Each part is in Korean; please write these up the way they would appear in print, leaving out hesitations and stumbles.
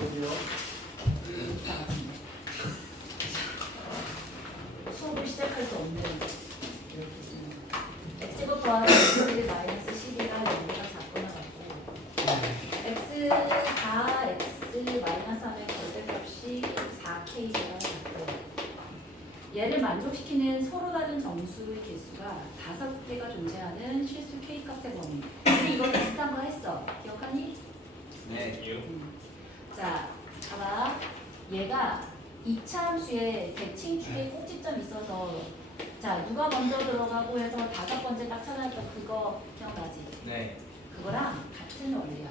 어디요? 수업을 시작할 수 없는 이렇게 쓰는 거. x제곱 더하기 x 마이너스 11가 0보다 작거나 같고 x 4x 마이너스 3의 절대값이 4k가 같고 얘를 만족시키는 서로 다른 정수의 개수가 5개가 존재하는 실수 k 값의 범위. 우리 이거 비슷한 거 했어. 기억하니? 네. 자, 봐봐. 얘가 2차 함수에 대칭축에 꼭지점 있어서 자, 누가 먼저 들어가고 해서 5번째 딱 찾아냈던 그거 기억나지? 네. 그거랑 같은 원리야.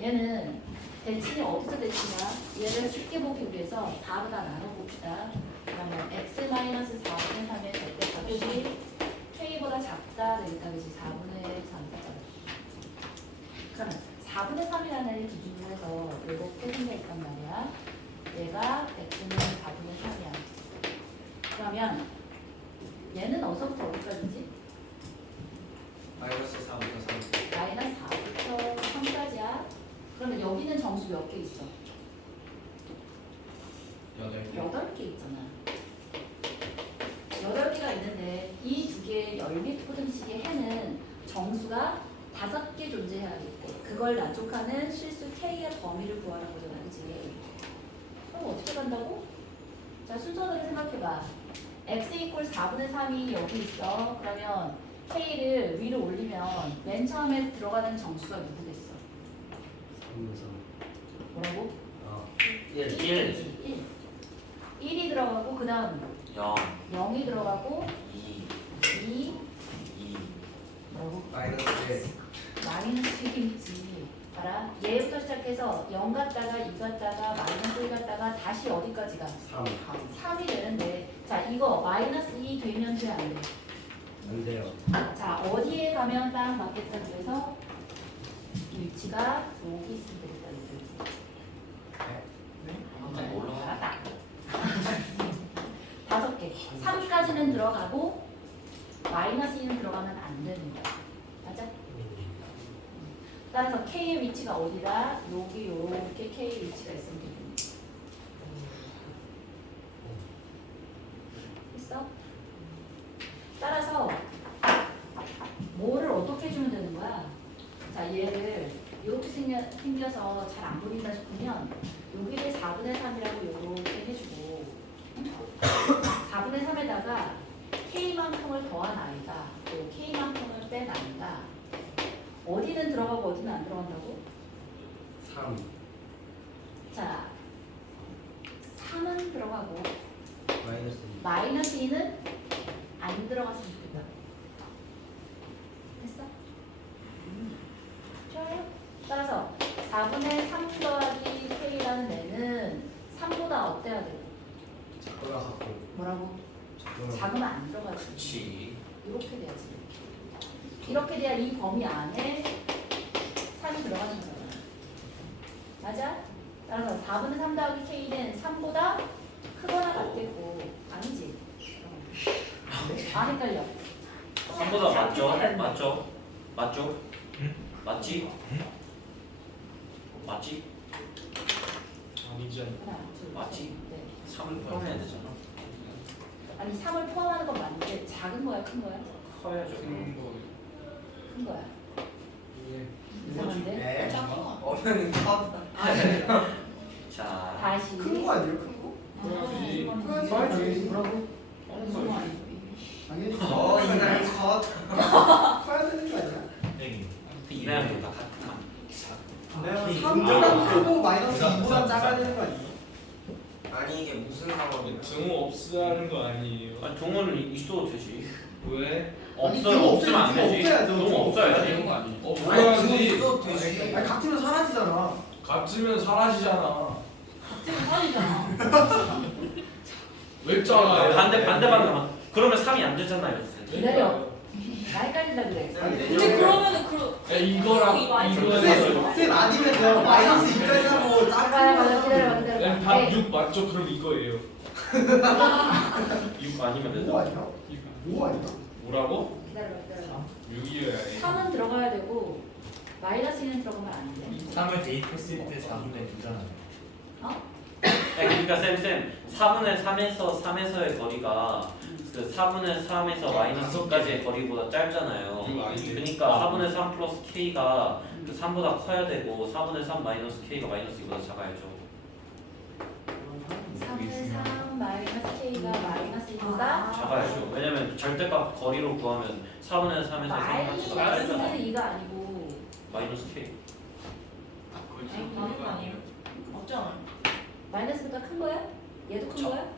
얘는 대칭이 어디서 대칭이야? 얘를 쉽게 보기 위해서 4보다 나눠봅시다. 그러면 x-4분의 3의 절대값이 k보다 작다 되니까 그치? 4분의 3이다. 그러면 4분의 3이라는 애를 기준으로 해서 이렇게 생겨있단 말이야. 얘가 x는 4분의 3이야. 그러면 얘는 어디서부터 어디까지지? 마이너스 4부터 3. 마이너스 4부터 3까지야. 그러면 여기는 정수 몇 개 있어? 8개. 8개 있잖아. 8개가 있는데 이 두 개의 열밑 포등식의 해는 정수가 5개 존재해야겠대. 그걸 만족하는 실수 k의 범위를 구하는 거잖아. 그치? 그럼 어떻게 간다고? 자, 순서대로 생각해봐. x 이퀄 4분의 3이 여기 있어. 그러면 k를 위로 올리면 맨 처음에 들어가는 정수가 누구겠어? 뭐라고? 1. 1. 1이 들어가고 그 다음 0. 0이 들어가고 2. 2 2. 뭐라고? 마이너스 1. 마이너스 1이지. 알아? 얘부터 시작해서 0 갔다가 2 갔다가 마이너스 1 갔다가 다시 어디까지 가? 3. 3이 되는데 자 이거 마이너스 2 되면 돼 안 돼? 안 돼요. 자 어디에 가면 딱 맞겠다 그래서 위치가 여기 있으면 되겠다. 한칸 올라가. 알았다. 5개. 3까지는 들어가고 마이너스 2는 들어가면 안 됩니다. 맞아? 따라서 K의 위치가 어디다? 여기 이렇게 K의 위치가 있으면 됩니다. 됐어? 따라서 뭐를 어떻게 해주면 되는 거야? 자 얘를 이렇게 생겨서 잘 안 보인다 싶으면 여기를 4분의 3이라고 이렇게 해주고 4분의 3에다가 K만큼을 더한 아이가 또 K만큼을 뺀 아이가 어디는 들어가고 어디는 안 들어간다고? 3. 자 3은 들어가고 마이너스 2. 마이너스 2는 안 들어갔으면 좋겠다. 됐어? 좋아요. 따라서 4분의 3 더하기 K라는 애는 3보다 어때야 돼? 작거나 같고. 뭐라고? 작거나 작으면 안 들어가지. 그렇지. 이렇게 돼야지. 이렇게 돼야 이 범위 안에 3이 들어가는 거야. 맞아? 따라서 4분의 3 더하기 K는 3보다 크거나 같겠고 아니지? 안 헷갈려. 3보다 맞죠? 맞죠? 맞죠? 맞지? 맞지? 아니지. 하나, 둘, 맞지? 셋, 넷. 3을 포함해야 되잖아. 아니 3을 포함하는 건 맞는데 작은 거야 큰 거야? 커야죠. 큰 거야. 예. 이상한데? 네. 어면은 커. 자. 다시. 큰 거 아니에요? 큰 거? 그래야지. 커야지. 뭐라고? 무슨 말이야? 당연히 이날 컷. 커야 되는 거 아니야? 이날 다 같구만. 내가 키. 3보다 크고 마이너스 부산, 2보다 부산, 작아야 부산. 되는 거 아니에요? 아니 이게 무슨 상황이야? 등호 없애하는 거 아니에요? 아니 종호는 있어도 되지. 왜? 없어요. 등호 없으면 안 등호 되지. 없애야죠. 등호 등호 없어야지. 없애야죠. 없어야지. 있어도 되지. 아니 같으면 사라지잖아. 같으면 사라지잖아. 지금 사이잖아. 왜 작아요? 반대. 그러면 3이 안 되잖아요. 기다려. 나 헷갈린다 그래. 아니, 근데 그러면은 야, 이거랑 이거에서 쌤 아니면 그냥 마이너스 2까지 하고 잠깐만 작은 기다려. 답 6 맞죠? 그럼 이거예요. 6 아니면 거 되죠. 아니야? 5 아니야? 뭐라고? 기다려. 6이어야 3은 들어가야 되고 마이너스 2는 들어가면 안 돼. 3을 대입했을 때 4분의 2잖아요. 어? 그러니까 쌤 4분의 3에서의 거리가 그 4분의 3에서 마이너스 2까지의 거리보다 짧잖아요. 이거 아니지. 그러니까 4분의 3 플러스 k가 그 3보다 커야 되고 4분의 3 마이너스 k가 마이너스 2보다 작아야죠. 3의 3 마이너스 k가 마이너스 2보다 작아야죠. 왜냐면 절대값 거리로 구하면 4분의 3에서 3까지가 마이너스 짧잖아요. 2가 아니고 마이너스 k. 없잖아. 마이너스보다 큰 거야? 얘도 큰 거야?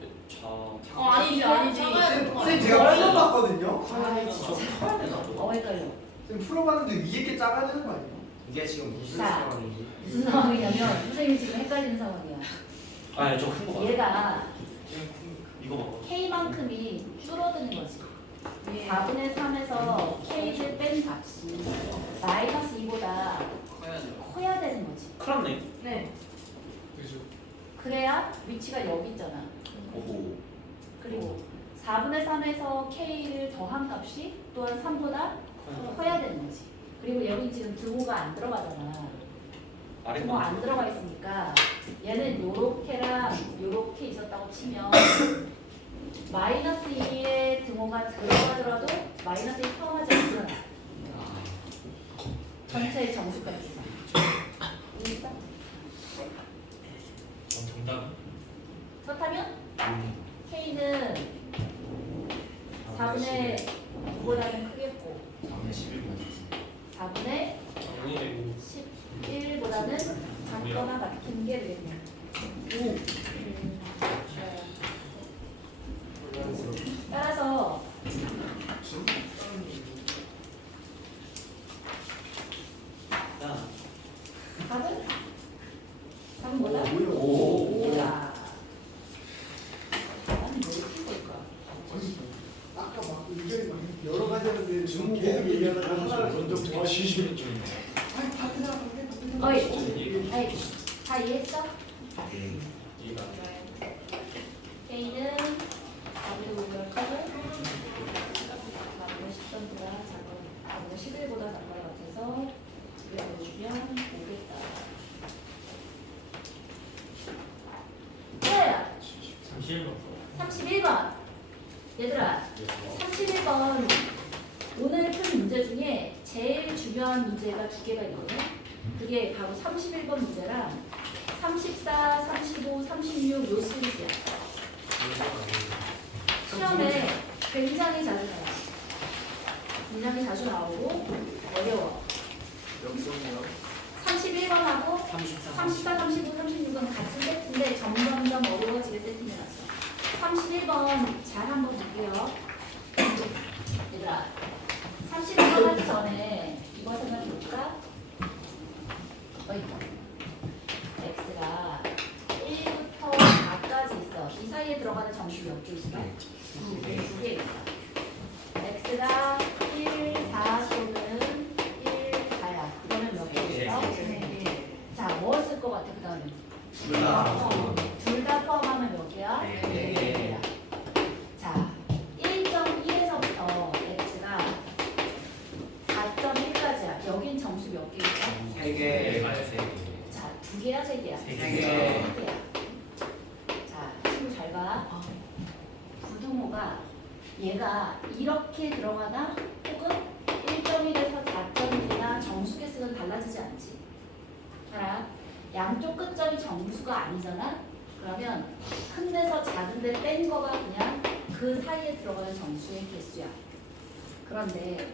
아니지 아니지. 쌤 제가 풀어봤거든요. 헷갈려. 쌤 풀어봤는데 위에 게 작아야 되는 거 아니에요? 이게 지금 무슨 자. 상황이지? 무슨 상황이냐면 선생님이 지금 헷갈리는 상황이야. 아니 저 큰 거 봐. 얘가 이거 봐. k만큼이 줄어드는 거지. 예. 4분의 3에서 k를 뺀 값이 마이너스 2보다 커야 되는 거지. 큰일났네. 네. 그죠. 그래야 위치가 여기 있잖아. 오호. 그리고 4분의 3에서 k를 더한 값이 또한 3보다 커야 되는 거지. 그리고 여기 지금 등호가 안 들어가잖아. 아래 등호 안 들어가 있으니까 얘는 요렇게랑 요렇게 있었다고 치면 마이너스 2의 등호가 들어가더라도 마이너스 2 포함하지 않잖아. 전체의 정수값에서. 이해했어? 정답. 그렇다면 k는 4분의 9보다는 크겠고 4분의 11보다는 작거나 같은 게 되겠네. 따라서 자, 답은? 답은 뭐다? 오. 5다. 아니 뭐 이렇게 걸까? 아까 막 의견이 여러 가지 하는데 지금 계속 얘기하다가 하나를 던져. 시시해 좀. 아니 다 그냥 어이, 아이, 다 이해했어? 이해가. K는 아무도 우열 컵을 아무도 10번보다 작은, 아무도 11보다 작은 것 같아서 이렇게 보여주면 오겠다. 뭐야? 31번. 얘들아, 31번 오늘 푼 문제 중에 제일 중요한 문제가 두 개가 있거든. 그게 바로 31번 문제랑 34, 35, 36 요 시리즈야. 시험에 굉장히 자주 나와. 굉장히 자주 나오고 어려워. 31번하고 34, 35, 36은 같은 세트인데 점점점 어려워지게 세팅해놨어. 31번 잘 한번 볼게요. 얘들아, 31번 하기 전에 이거 생각해볼까? x가 1부터 4까지 있어. 이 사이에 들어가는 정수 몇 개 있어? 두 개 있어. x가 1, 4 또는 1, 4야. 그러면 몇 개 있어? 자, 뭐 쓸 것 같아, 그 다음에? 둘 다 포함하면 몇 개야? 네 개야. 자, 1.1에서부터 x가 4.1까지야. 여긴 정수 몇 개 있어? 자, 두 개야, 세 개야? 세 개. 세 개야. 자, 친구 잘 봐. 부등호가 얘가 이렇게 들어가나 혹은 1.1에서 4.1이나 정수 개수는 달라지지 않지. 알아? 양쪽 끝점이 정수가 아니잖아? 그러면 큰 데서 작은 데 뺀 거가 그냥 그 사이에 들어가는 정수의 개수야. 그런데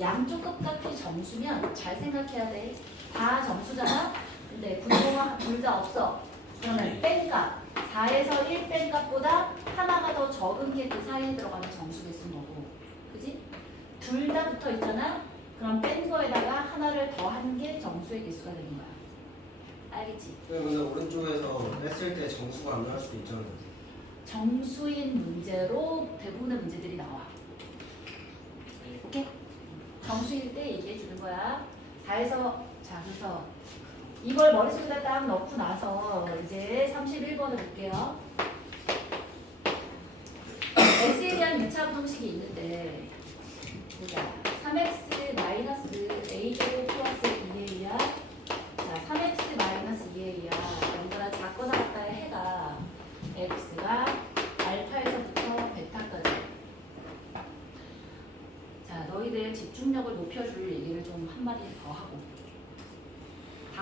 양쪽 끝각이 정수면 잘 생각해야 돼. 다 정수잖아? 근데 분모가 둘 다 없어. 그러면 뺀 값, 4에서 1 뺀 값보다 하나가 더 적은 게 그 사이에 들어가는 정수 개수인 거고. 그지? 둘 다 붙어 있잖아? 그럼 뺀 거에다가 하나를 더한 게 정수의 개수가 되는 거야. 알겠지? 근데 오른쪽에서 뺐을 때 정수가 안 나올 수도 있잖아요. 정수인 문제로 대부분의 문제들이 나와. 오케이? 정수일 때 얘기해 주는 거야. 4에서 자, 그래서 이걸 머릿속에다 딱 넣고 나서 이제 31번을 볼게요. x에 대한 2차 방식이 있는데 보자. 3x 마이너스 a제곱 플러스 2a야. 자, 3x 마이너스 2a야. 연달아 작거나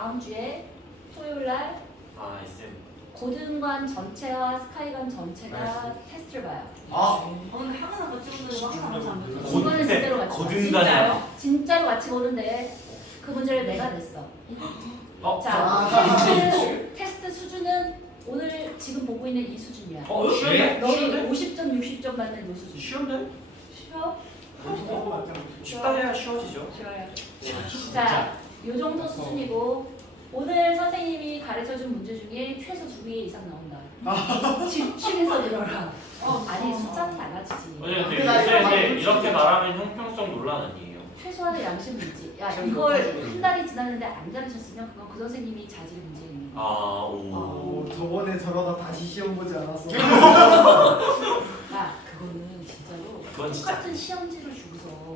다음 주에 토요일 날 아 SM. 고등관 전체와 스카이관 전체가 테스트를 봐요. 근데 항상 같이 보는데 항상 같이 안 보죠. 이거는 진짜로 같이 봐. 고등관이야. 진짜로 같이 보는데 그 문제를 내가 냈어. 자, 아, 테스트 수준은 오늘 지금 보고 있는 이 수준이야. 쉬운데? 너희 50점, 60점 받는 이 수준. 쉬운데? 쉬워? 쉽다 해야 쉬워지죠. 쉬워요. 자, 요 정도 수준이고 오늘 선생님이 가르쳐준 문제 중에 최소 2개 이상 나온다. 집중해서 들어라. 아니 숫자는 달라지지. 왜냐면 근데 나 근데 이거 이렇게 말하면 형평성 논란 아니에요. 최소한의 양심 문제. 야 이걸 한 달이 지났는데 안 가르쳤으면 그건 그 선생님이 자질 문제입니다. 아 오. 저번에 저러다 다시 시험 보지 않았어. 야 그거는 진짜로 그건 진짜 똑같은 시험지를 주고서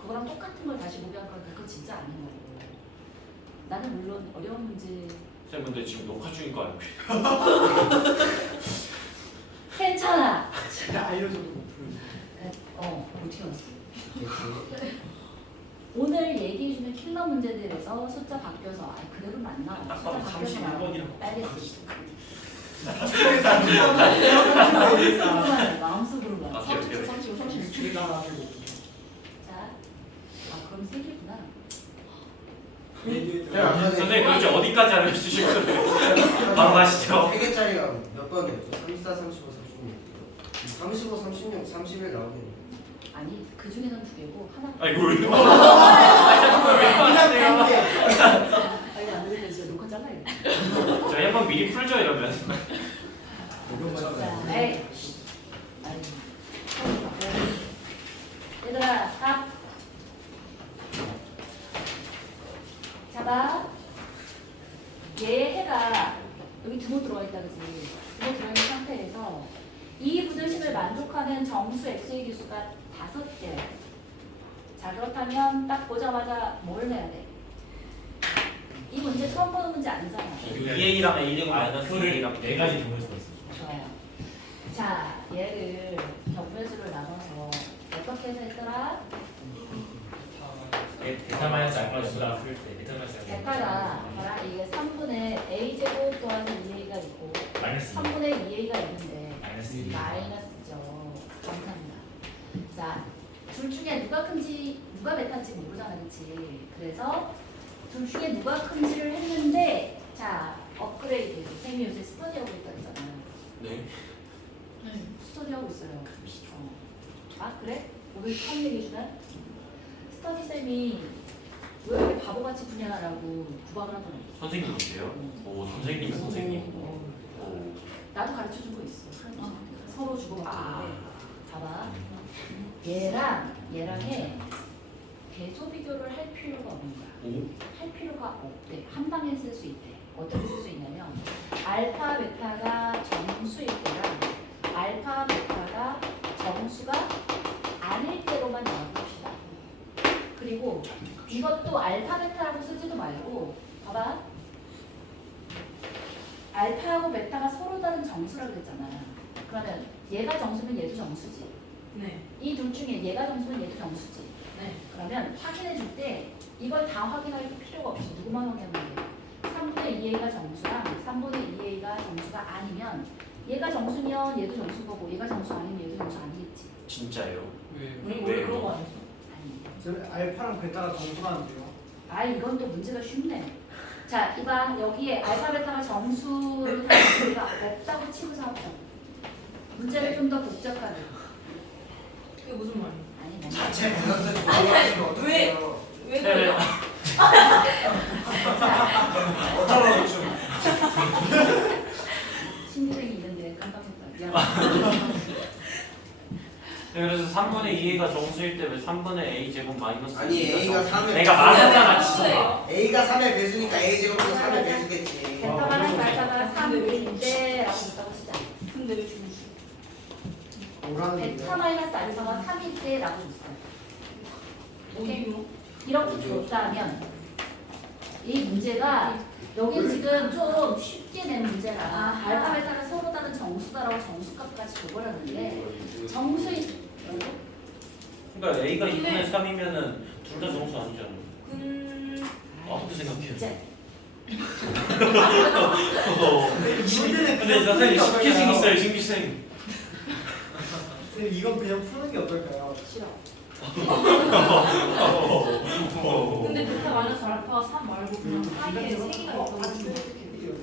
그거랑 똑같은 걸 다시 보게 할 거니까 그건 진짜 아닌 거고. 나는 물론 어려운 문제. 쌤 근데 지금 녹화 중인 거 알고 괜찮아. 제가 알려줘도 못 어떻게 알았어? 오늘 얘기해주는 킬러 문제들에서 숫자 바뀌어서 그대로 맞나? 딱 숫자 봐도 바뀌어서 31번이라고. 알겠지. 풀어. 마음속으로만. 오케이, 오케이. 35, 36. 줄이 나가지고. 자, 그럼 세 개구나. 선생님 도대체 어디까지 알려주실 거예요? 바로 가시죠. 3개짜리가 몇 번이었죠? 34, 35, 36 35, 36, 31 나오겠네. 아니 그 중에는 2개고 하나. 아이고 왜? 아니 안 되니까 진짜 녹화 잘라야 돼. 저희 한번 미리 풀죠 이러면. 자, 에이. 아니. 얘들아, 답. 잡아. 얘 해가 여기 두모 들어와 있다 그지? 두모 들어있는 상태에서 이 분을식을 만족하는 정수 x의 개수가 5개. 자 그렇다면 딱 보자마자 뭘 해야 돼? 이 문제 처음 보는 문제 아니잖아. 2A랑 A 제곱 마이너스 표를 2A랑 4가지 정해서 봤어요. 좋아요. 자 얘를 정배수를 나눠서 어떻게 해서 했더라? 베타 마이너스 알파 수가 풀 때, 베타 마이너스 알파 대가가 봐라 이게 3분의 a 제곱 더하기 2a가 있고 마이너스 3분의 2a가 있는데 마이너스 마이너스죠. 감사합니다. 자, 둘 중에 누가 큰지 누가 베타인지 모르잖아, 그렇지? 그래서 둘 중에 누가 큰지를 했는데 자 업그레이드. 선생님이 요새 스터디하고 있다 했잖아. 네. 스터디하고 있어요. 아 그래? 오늘 처음 얘기해주나? 스터디 쌤이 왜 이렇게 바보같이 분야라고 구박을 하더라고. 선생님이세요? 오 선생님. 오. 나도 가르쳐준 거 있어. 서로 주고받는데 봐봐. 얘랑 해 대조 비교를 할 필요가 없는 거야. 오. 할 필요가 없대. 한 방에 쓸 수 있대. 어떻게 쓸 수 있냐면 알파 베타가 정수일 때랑 알파 베타가 정수가 아닐 때로만 나눠봅시다. 그리고 이것도 알파 베타라고 쓰지도 말고 봐봐. 알파하고 베타가 서로 다른 정수라고 그랬잖아. 그러면 얘가 정수면 얘도 정수지. 네. 이 둘 중에 얘가 정수면 얘도 정수지. 네. 그러면 확인해 줄 때 이걸 다 확인할 필요가 없이 누구만 확인하면 돼. 3분의 2a가 정수랑 3분의 2a가 정수가 아니면 얘가 정수면 얘도 정수인 거고 얘가 정수 아니면 얘도 정수 아니겠지. 진짜요? 우리 원래 그런 거 아니었어? 아니. 저 알파랑 베타가 정수하는데요. 아 이건 또 문제가 쉽네. 자 이봐 여기에 알파 베타가 정수를 할 수가 없다고 치고 사옵자. 문제를 좀 더 복잡하게. 그게 무슨 말이야? 아니 뭐. 자체 밸런스 좋아하시면 어떡해요? 왜 네. 그래? 어쩌라고 좀. 신입생이 있는데 깜빡했다. 미안. 네, 그래서 3분의 2A가 정수일 때 왜 3분의 A 제곱 마이너스 아니, 2A가 A가 정수? 3을 내가 말하잖아 네. 진짜. A가 3의 배수니까 A 제곱도 3의 배수겠지. 베타 마이너스 알파가 3일 때라고 있다고 치자. 근데 왜 죽었어? 뭐라는 베타 거야? 마이너스 알파가 3일 때라고 줬어. 오케이? 어디요? 이렇게 줬다면 이 문제가 여기 지금 좀 쉽게 낸 문제라 알파 베타가 서로 다른 정수다라고 정수값까지 줘버렸는데 정수인 그러니까 A가 2분의 3이면은 둘 다 정수 아니잖아. 근 어떻게 생각해요? 이제 근데 선생님 신기생 있어요 신기생. 선생님 이건 그냥 푸는 게 어떨까요? 싫어. 근데 베타 마이너스 알파 3 말고 그냥 사이에 3개가 있다고 안 했는데 쓸게요.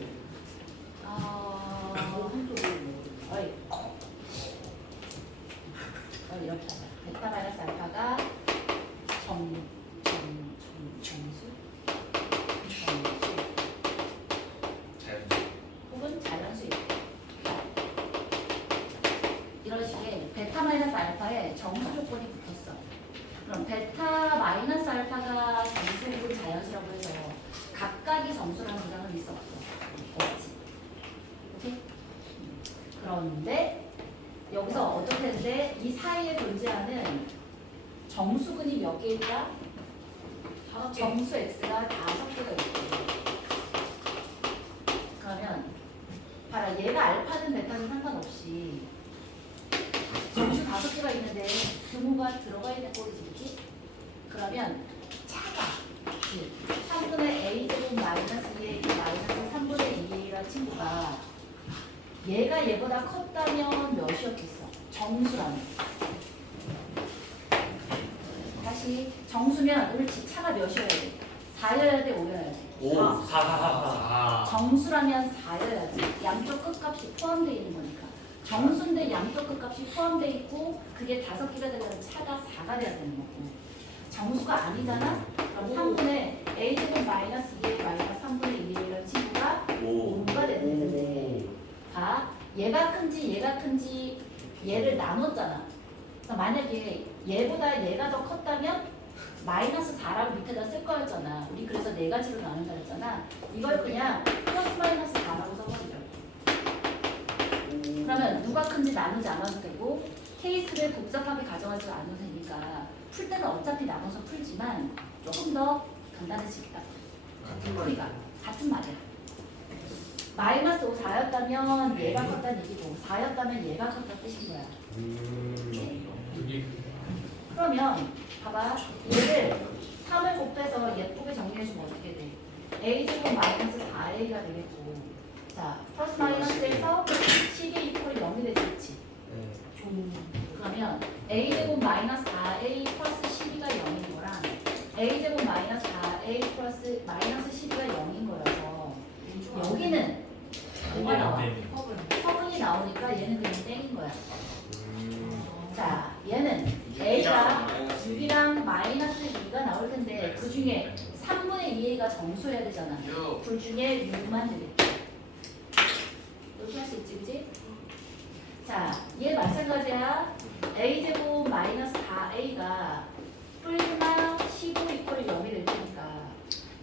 어이. 이렇게 하자. 베타 마이너스 알파가 정수 혹은 자연수일 이런 식의 베타 마이너스 알파에 정수 조건이 붙었어. 그럼 베타 마이너스 알파가 정수 혹은 자연수라고 해서 각각이 정수라는 문장은 있어 없어? 없지. 오케이? 그런데 여기서 어떻게 되는데 이 사이에 존재하는 정수근이 몇 개일까? 정수 x가 5개가 있고 그러면 봐라 얘가 알파든 베타든 상관없이 정수 5개가 있는데 등호가 들어가 있는 꼴이지 그치? 그러면 차가 3분의 a제곱 마이너스 2a 마이너스 3분의 2a라는 친구가 얘가 얘보다 컸다면 몇이었겠어? 정수라면 다시 정수면 옳지 차가 몇이어야 돼? 4여야 돼 5여야 돼? 5 4 정수라면 4여야지 양쪽 끝값이 포함되어 있는 거니까 정수인데 양쪽 끝값이 포함되어 있고 그게 5개가 되려면 차가 4가 돼야 되는 거고 정수가 아니잖아? 그럼 3분의 a제곱 마이너스 2a 마이너스 3분의 2a라는 친구가 5가 되는데 봐 얘가 큰지 얘를 나눴잖아. 그러니까 만약에 얘보다 얘가 더 컸다면 마이너스 4라고 밑에다 쓸 거였잖아. 우리 그래서 4가지로 나눈다 했잖아. 이걸 그냥 플러스 마이너스 4라고 써버리자. 그러면 누가 큰지 나누지 않아도 되고 케이스를 복잡하게 가져가지 않아도 되니까 풀 때는 어차피 나눠서 풀지만 조금 더 간단해지겠다. 풀이가 같은 말이야. 마이너스 5, 4였다면 얘가 컸다는 얘기고 4였다면 얘가 컸다는 뜻인 거야. 그러면 봐봐 얘를 3을 곱해서 예쁘게 정리해주면 어떻게 돼? a제곱 마이너스 4a가 되겠고 자 플러스 마이너스에서 12 이퀄이 0이 되지 그치? 그러면 a제곱 마이너스 4a 플러스 12가 0인 거랑 a제곱 마이너스 4a 플러스 마이너스 12가 0인 거여서 여기는 뭐가 나와? 서분이 나오니까 얘는 그냥 땡인 거야. 자, 얘는 a가 6이랑 마이너스 2가 나올 텐데 그 중에 3분의 2a가 정수해야 되잖아. 둘 중에 6만 되겠다. 이렇게 할 수 있지, 그지? 자, 얘 마찬가지야. a제곱 마이너스 4a가 뿔마 15 이퀄이 0이 될 테니까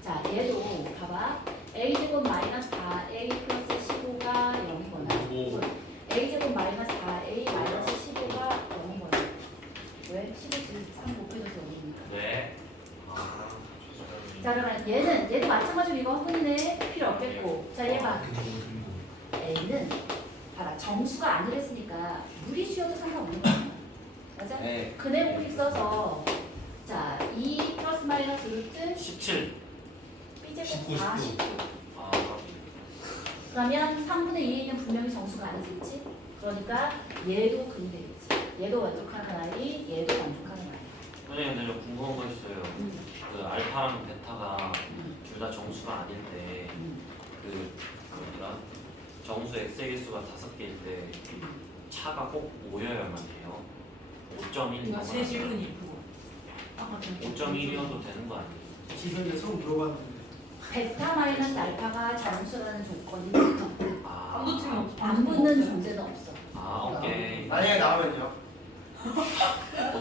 자, 얘도 봐봐. a제곱 마이너스 4a 플러스 15가 0이거나 a제곱 마이너스 4a 마이너스 15가 0이거나 왜? 15를 3 곱해줘서 0이니까 네. 자 그러면 얘도 마찬가지로 이거 확인해 필요 없겠고 자 얘가 a는 봐라 정수가 아니랬으니까 무리수여도 상관없는 거야 맞아? 네. 근해 공식 써서 자 2 플러스 마이너스 루트 17 b제곱 40 아 그러면 3분의 2a는 분명히 정수가 아니지 그치? 그러니까 얘도 근이 되겠지 얘도 만족하는 아이 얘도 만족하는 아이 선생님 근데 저 궁금한 거 있어요. 그 알파랑 베타가 둘 다 정수가 아닐 때 그 뭐더라 정수 x의 개수가 5개일 때 차가 꼭 5여야만 해요. 5.1 이거 제 질문이 그거 아까 5.1이어도 되는 거 아니에요? 지성이 처음 들어봤는데. 베타 마이너스 알파가 정수라는 조건이 붙어 아, 안 붙는 존재는 없어 아 오케이. 만약에 나오면요?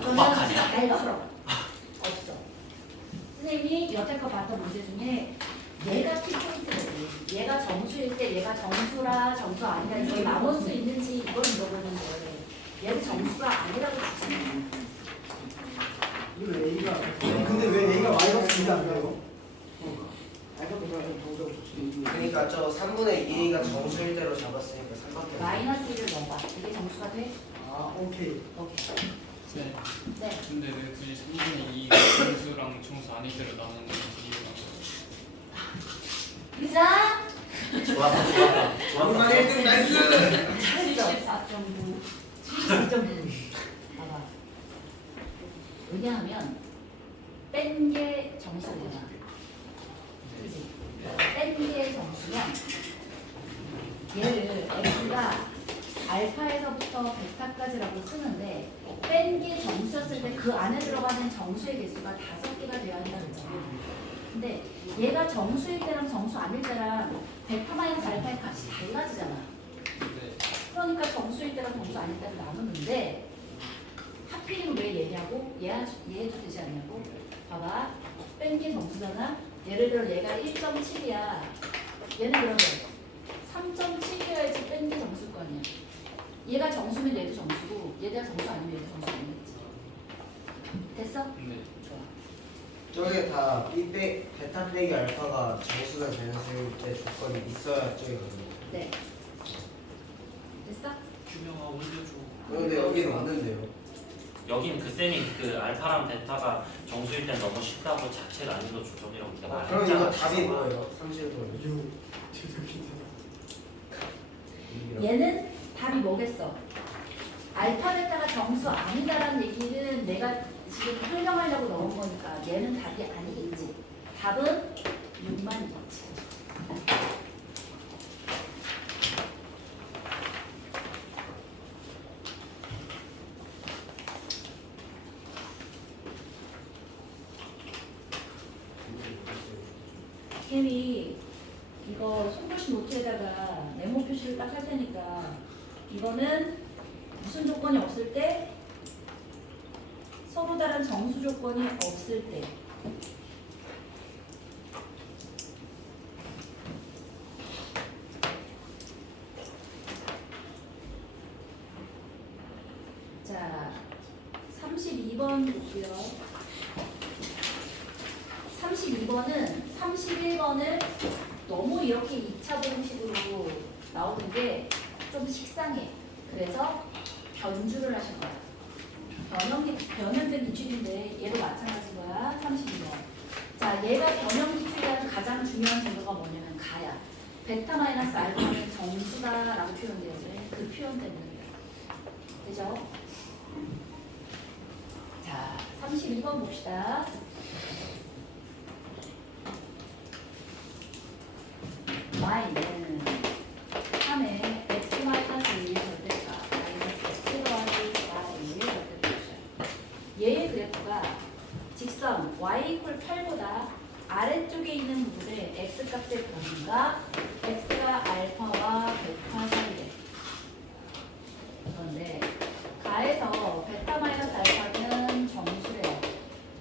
도박하냐? 아니 그럼 없어 선생님이 여태껏 봤던 문제 중에 얘가 키포인트거든 얘가 정수일 때 얘가 정수라 정수 아니라 이걸 나눌 수 있는지 이걸 물어보는데 얘는 정수가 아니라고 주잖아 이거 A가 근데 왜 A가 마이너스 2가 안 나요? 알파도 그냥 정답 좋지. 그러니까 저 3분의 2a가 정수일 대로 잡았으니까 3밖에 마이너스 1을 넣어봐 이게 정수가 돼? 아 오케이. 오케이 네. 네 근데 왜 굳이 3분의 2 정수랑 정수 아닐 때로 나누는 건지 이해가 안 가요. 자, 오늘만 1등 나이스. 74.9. 74.9. 봐봐. 왜냐하면 뺀 게 정수잖아. 그지? 뺀 게 정수면 얘를 x가 알파에서부터 베타까지라고 쓰는데 뺀 게 정수였을 때 그 안에 들어가는 정수의 개수가 5개가 되어야 한다는 거죠. 근데 얘가 정수일 때랑 정수 아닐 때랑 베타 마이너스 알파의 값이 달라지잖아. 그러니까 정수일 때랑 정수 아닐 때를 나누는데 하필이면 왜 얘냐고? 얘도 되지 않냐고? 봐봐. 뺀 게 정수잖아. 예를 들어 얘가 1.7이야. 얘는 그러면 3.7이어야지 뺀 게 정수일 거 아니야. 얘가 정수면 얘도 정수고 얘가 정수 아니면 얘도 정수 아니겠지. 됐어? 네. 좋아. 저게 다 베타 빼기 알파가 정수가 되는 때 조건이 있어야 저기거든요. 네. 됐어? 규명아 올려줘. 그런데 여기는 없는데요. 여긴 그 쌤이 그 알파랑 베타가 정수일 땐 너무 쉽다고 자체 난이도 조정이라고 그때 그럼 이거 말했잖아. 답이 뭐예요? 30도. 유 되게 얘는 답이 뭐겠어? 알파 베타가 정수 아니다라는 얘기는 내가 지금 설명하려고 넣은 거니까 얘는 답이 아니겠지. 답은 6만이겠지. 캠이 이거 손글씨 노트에다가 네모 표시를 딱 할 테니까 이거는 무슨 조건이 없을 때? 서로 다른 정수 조건이 없을 때. 자, 32번 볼게요. 32번은 31번을 너무 이렇게 2차 공식으로 나오는 게 좀 식상해. 그래서 변주를 하신 거야. 변형된 기출인데 얘도 마찬가지인 거야. 32번. 자, 얘가 변형 기출에 대한 가장 중요한 정도가 뭐냐면 가야. 베타 마이너스 알파는 정수다라고 표현되어져. 그 표현 때문에. 되죠? 자, 32번 봅시다. y는 3의 x 마이너스 1 절대값 마이너스 x 더하기 4의 절대값이야. 얘의 그래프가 직선 y 이퀄 8보다 아래쪽에 있는 부분에 x 값의 변화가 x가 알파와 베타 사이에. 그런데 가에서 베타 마이너스 알파는 정수래요.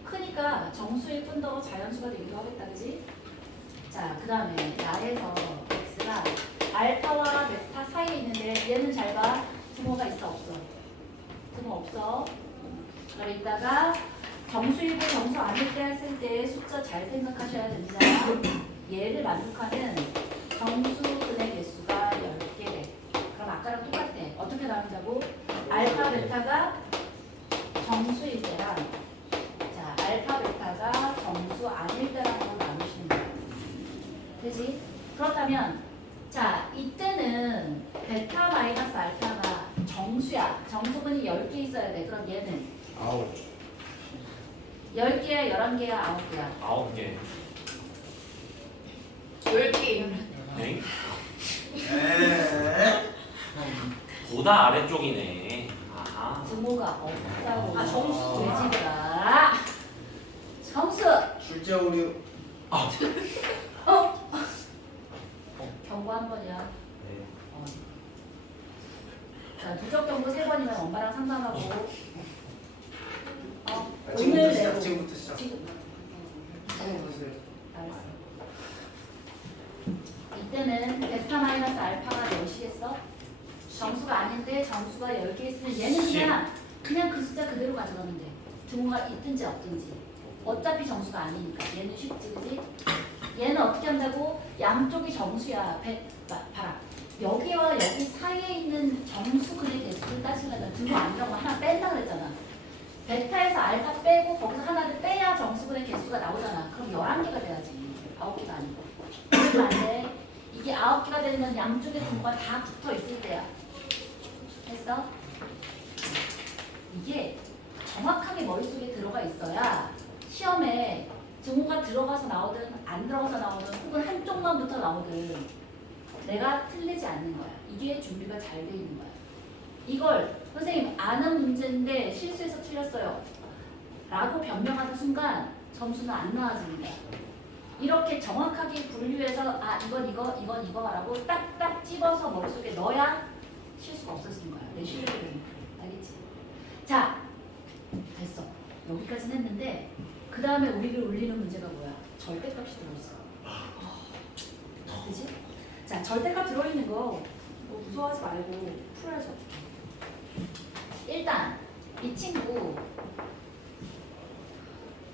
크니까 정수일 뿐더러 자연수가 되기도 하겠다, 그지? 자, 그 다음에 야에서 x가 알파와 베타 사이에 있는데 얘는 잘 봐. 부모가 있어 없어? 부모 없어. 그럼 이따가 정수이고 정수 아닐 때 했을 때 숫자 잘 생각하셔야 됩니다. 얘를 만족하는 정수근의 개수가 10개래. 그럼 아까랑 똑같아. 어떻게 나눈다고? 알파 베타가 정수일 때랑 자 알파 베타가 정수 아닐 때라고 나누시는 거예요. 그지? 그렇다면 자 이때는 베타 마이너스 알파가 정수야. 정수근이 10개 있어야 돼. 그럼 얘는 9. 10개야 11개야 9개야. 9개. 10개. 네? 에? 보다 아래쪽이네. 아하. 부모가 없다고. 아, 정수. 돼지가 정수. 출제 오류. 경고 한 번이야. 네. 자, 누적 경고 3번이면 엄마랑 상담하고. 오늘 지금부터 시작. 내로. 지금부터 시작. 지금. 한번 보세요. 알았어. 이때는 베타 마이너스 알파가 몇이겠어? 정수가 아닌데 정수가 10개 있으면 얘는 그냥 그 숫자 그대로 가져가면 돼. 등호가 있든지 없든지. 어차피 정수가 아니니까. 얘는 쉽지, 그지? 얘는 어떻게 한다고? 양쪽이 정수야. 봐라. 여기와 여기 사이에 있는 정수 근의 개수를 따지려면 등호 아니라고 하나 뺀다 그랬잖아. 베타에서 알파 빼고 거기서 하나를 빼야 정수근의 개수가 나오잖아. 그럼 11개가 돼야지. 9개가 아니고. 그러면 안 돼. 이게 9개가 되면 양쪽에 분모가 다 붙어 있을 때야. 됐어? 이게 정확하게 머릿속에 들어가 있어야 시험에 증오가 들어가서 나오든 안 들어가서 나오든 혹은 한쪽만부터 나오든 내가 틀리지 않는 거야. 이게 준비가 잘 돼 있는 거야. 이걸 선생님 아는 문제인데 실수해서 틀렸어요 라고 변명하는 순간 점수는 안 나와지는 거야. 이렇게 정확하게 분류해서 아 이건 이거 라고 딱딱 집어서 머릿속에 넣어야 실수가 없어지는 거야. 내 실력이 되니까. 알겠지? 자, 됐어. 여기까지는 했는데 그 다음에 우리를 울리는 문제가 뭐야? 절대값이 들어있어. 그치? 자, 절대값 들어있는 거 뭐 무서워하지 말고 풀어야지 어떡해. 일단 이 친구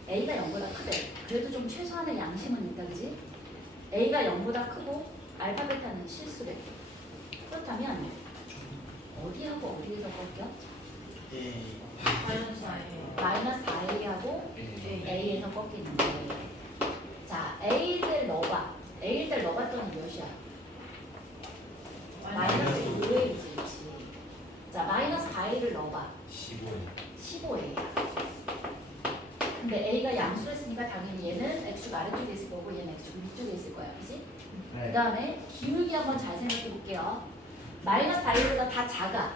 A가 0보다 크대. 그래도 좀 최소한의 양심은 있다, 그지? A가 0보다 크고 알파 베타는 실수래. 그렇다면 어디하고 어디에서 꺾여? 마이너스 아예. 마이너스 A하고 A에서 꺾이는데 자, A를 넣어봐. A를 넣어봤더니 몇이야? 마이너스 5A지, 그치? 자, 마이너스 4A를 넣어봐. 15A. 근데 A가 양수를 했으니까 당연히 얘는 X축 아래쪽에 있을 거고 얘는 X축 위쪽에 있을 거야, 그치? 그 다음에 기울기 한번 잘 생각해 볼게요. 마이너스 4A보다 다 작아.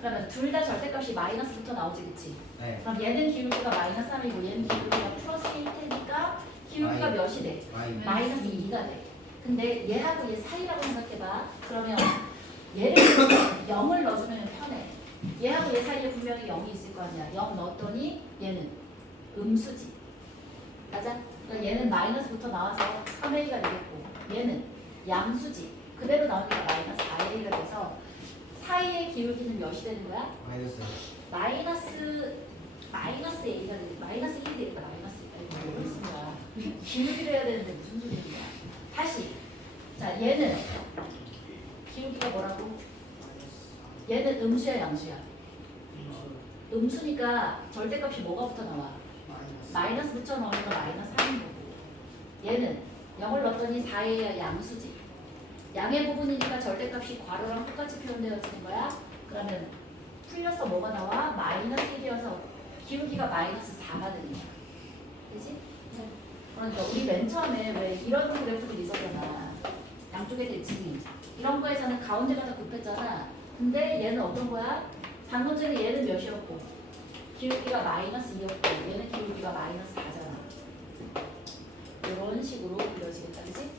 그러면 둘 다 절대값이 마이너스부터 나오지, 그치? 네. 그럼 얘는 기울기가 마이너스 3이고 얘는 기울기가 플러스 1일 테니까 기울기가 몇이 돼? 마이너스 2가 돼. 근데 얘하고 얘 사이라고 생각해봐. 그러면 얘를 0을 넣어주면 편해. 얘하고 얘 사이에 분명히 0이 있을 거 아니야. 0 넣었더니 얘는 음수지. 맞아? 그러니까 얘는 마이너스부터 나와서 3A가 되겠고 얘는 양수지. 그대로 나오니까 마이너스 4A가 돼서 사이의 기울기는 몇이 되는 거야? 마이너스 A가 되는 마이너스 1이 되니까 마이너스 1이 모르겠는 거야. 기울기를 해야 되는데 무슨 소리인 거야? 다시. 자, 얘는 기울기가 뭐라고? 얘는 음수야, 양수야? 음수니까 절대값이 뭐가부터 나와? 마이너스부터 나오니까 마이너스 3인 거고 얘는 0을 넣었더니 4의 양수지. 양의 부분이니까 절대값이 괄호랑 똑같이 표현되어지는 거야. 그러면 풀려서 뭐가 나와? 마이너스 1이어서 기울기가 마이너스 4가 되는 거야. 그치? 그러니까 우리 맨 처음에 왜 이런 그래프들이 있었잖아. 양쪽의 대칭이. 이런 거에서는 가운데가 더 급했잖아. 근데 얘는 어떤 거야? 방금 전에 얘는 몇이었고 기울기가 마이너스 2였고 얘는 기울기가 마이너스 4잖아. 이런 식으로 그려지겠다. 그치?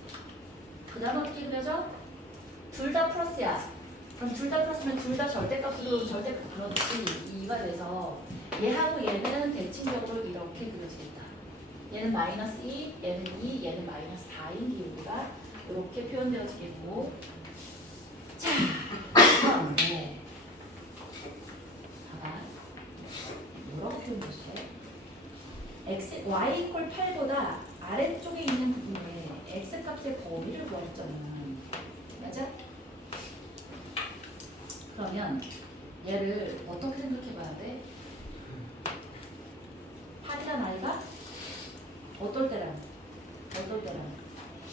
그 다음 어떻게 그려져? 둘 다 플러스야. 그럼 둘 다 플러스면 둘 다 절대값으로 절대값 불러듯이 2가 돼서 얘하고 얘는 대칭적으로 이렇게 그려지겠다. 얘는 마이너스 2, 얘는 2, 얘는 마이너스 4인 기울기가 이렇게 표현되어지겠고 자, 그다음에 봐봐. 뭐라고 표현했어요? x, y 이퀄 8보다 아래쪽에 있는 부분에 x 값의 범위를 구했잖아. 맞아? 그러면 얘를 어떻게 생각해 봐야 돼? 8이란 아이가 어떨 때랑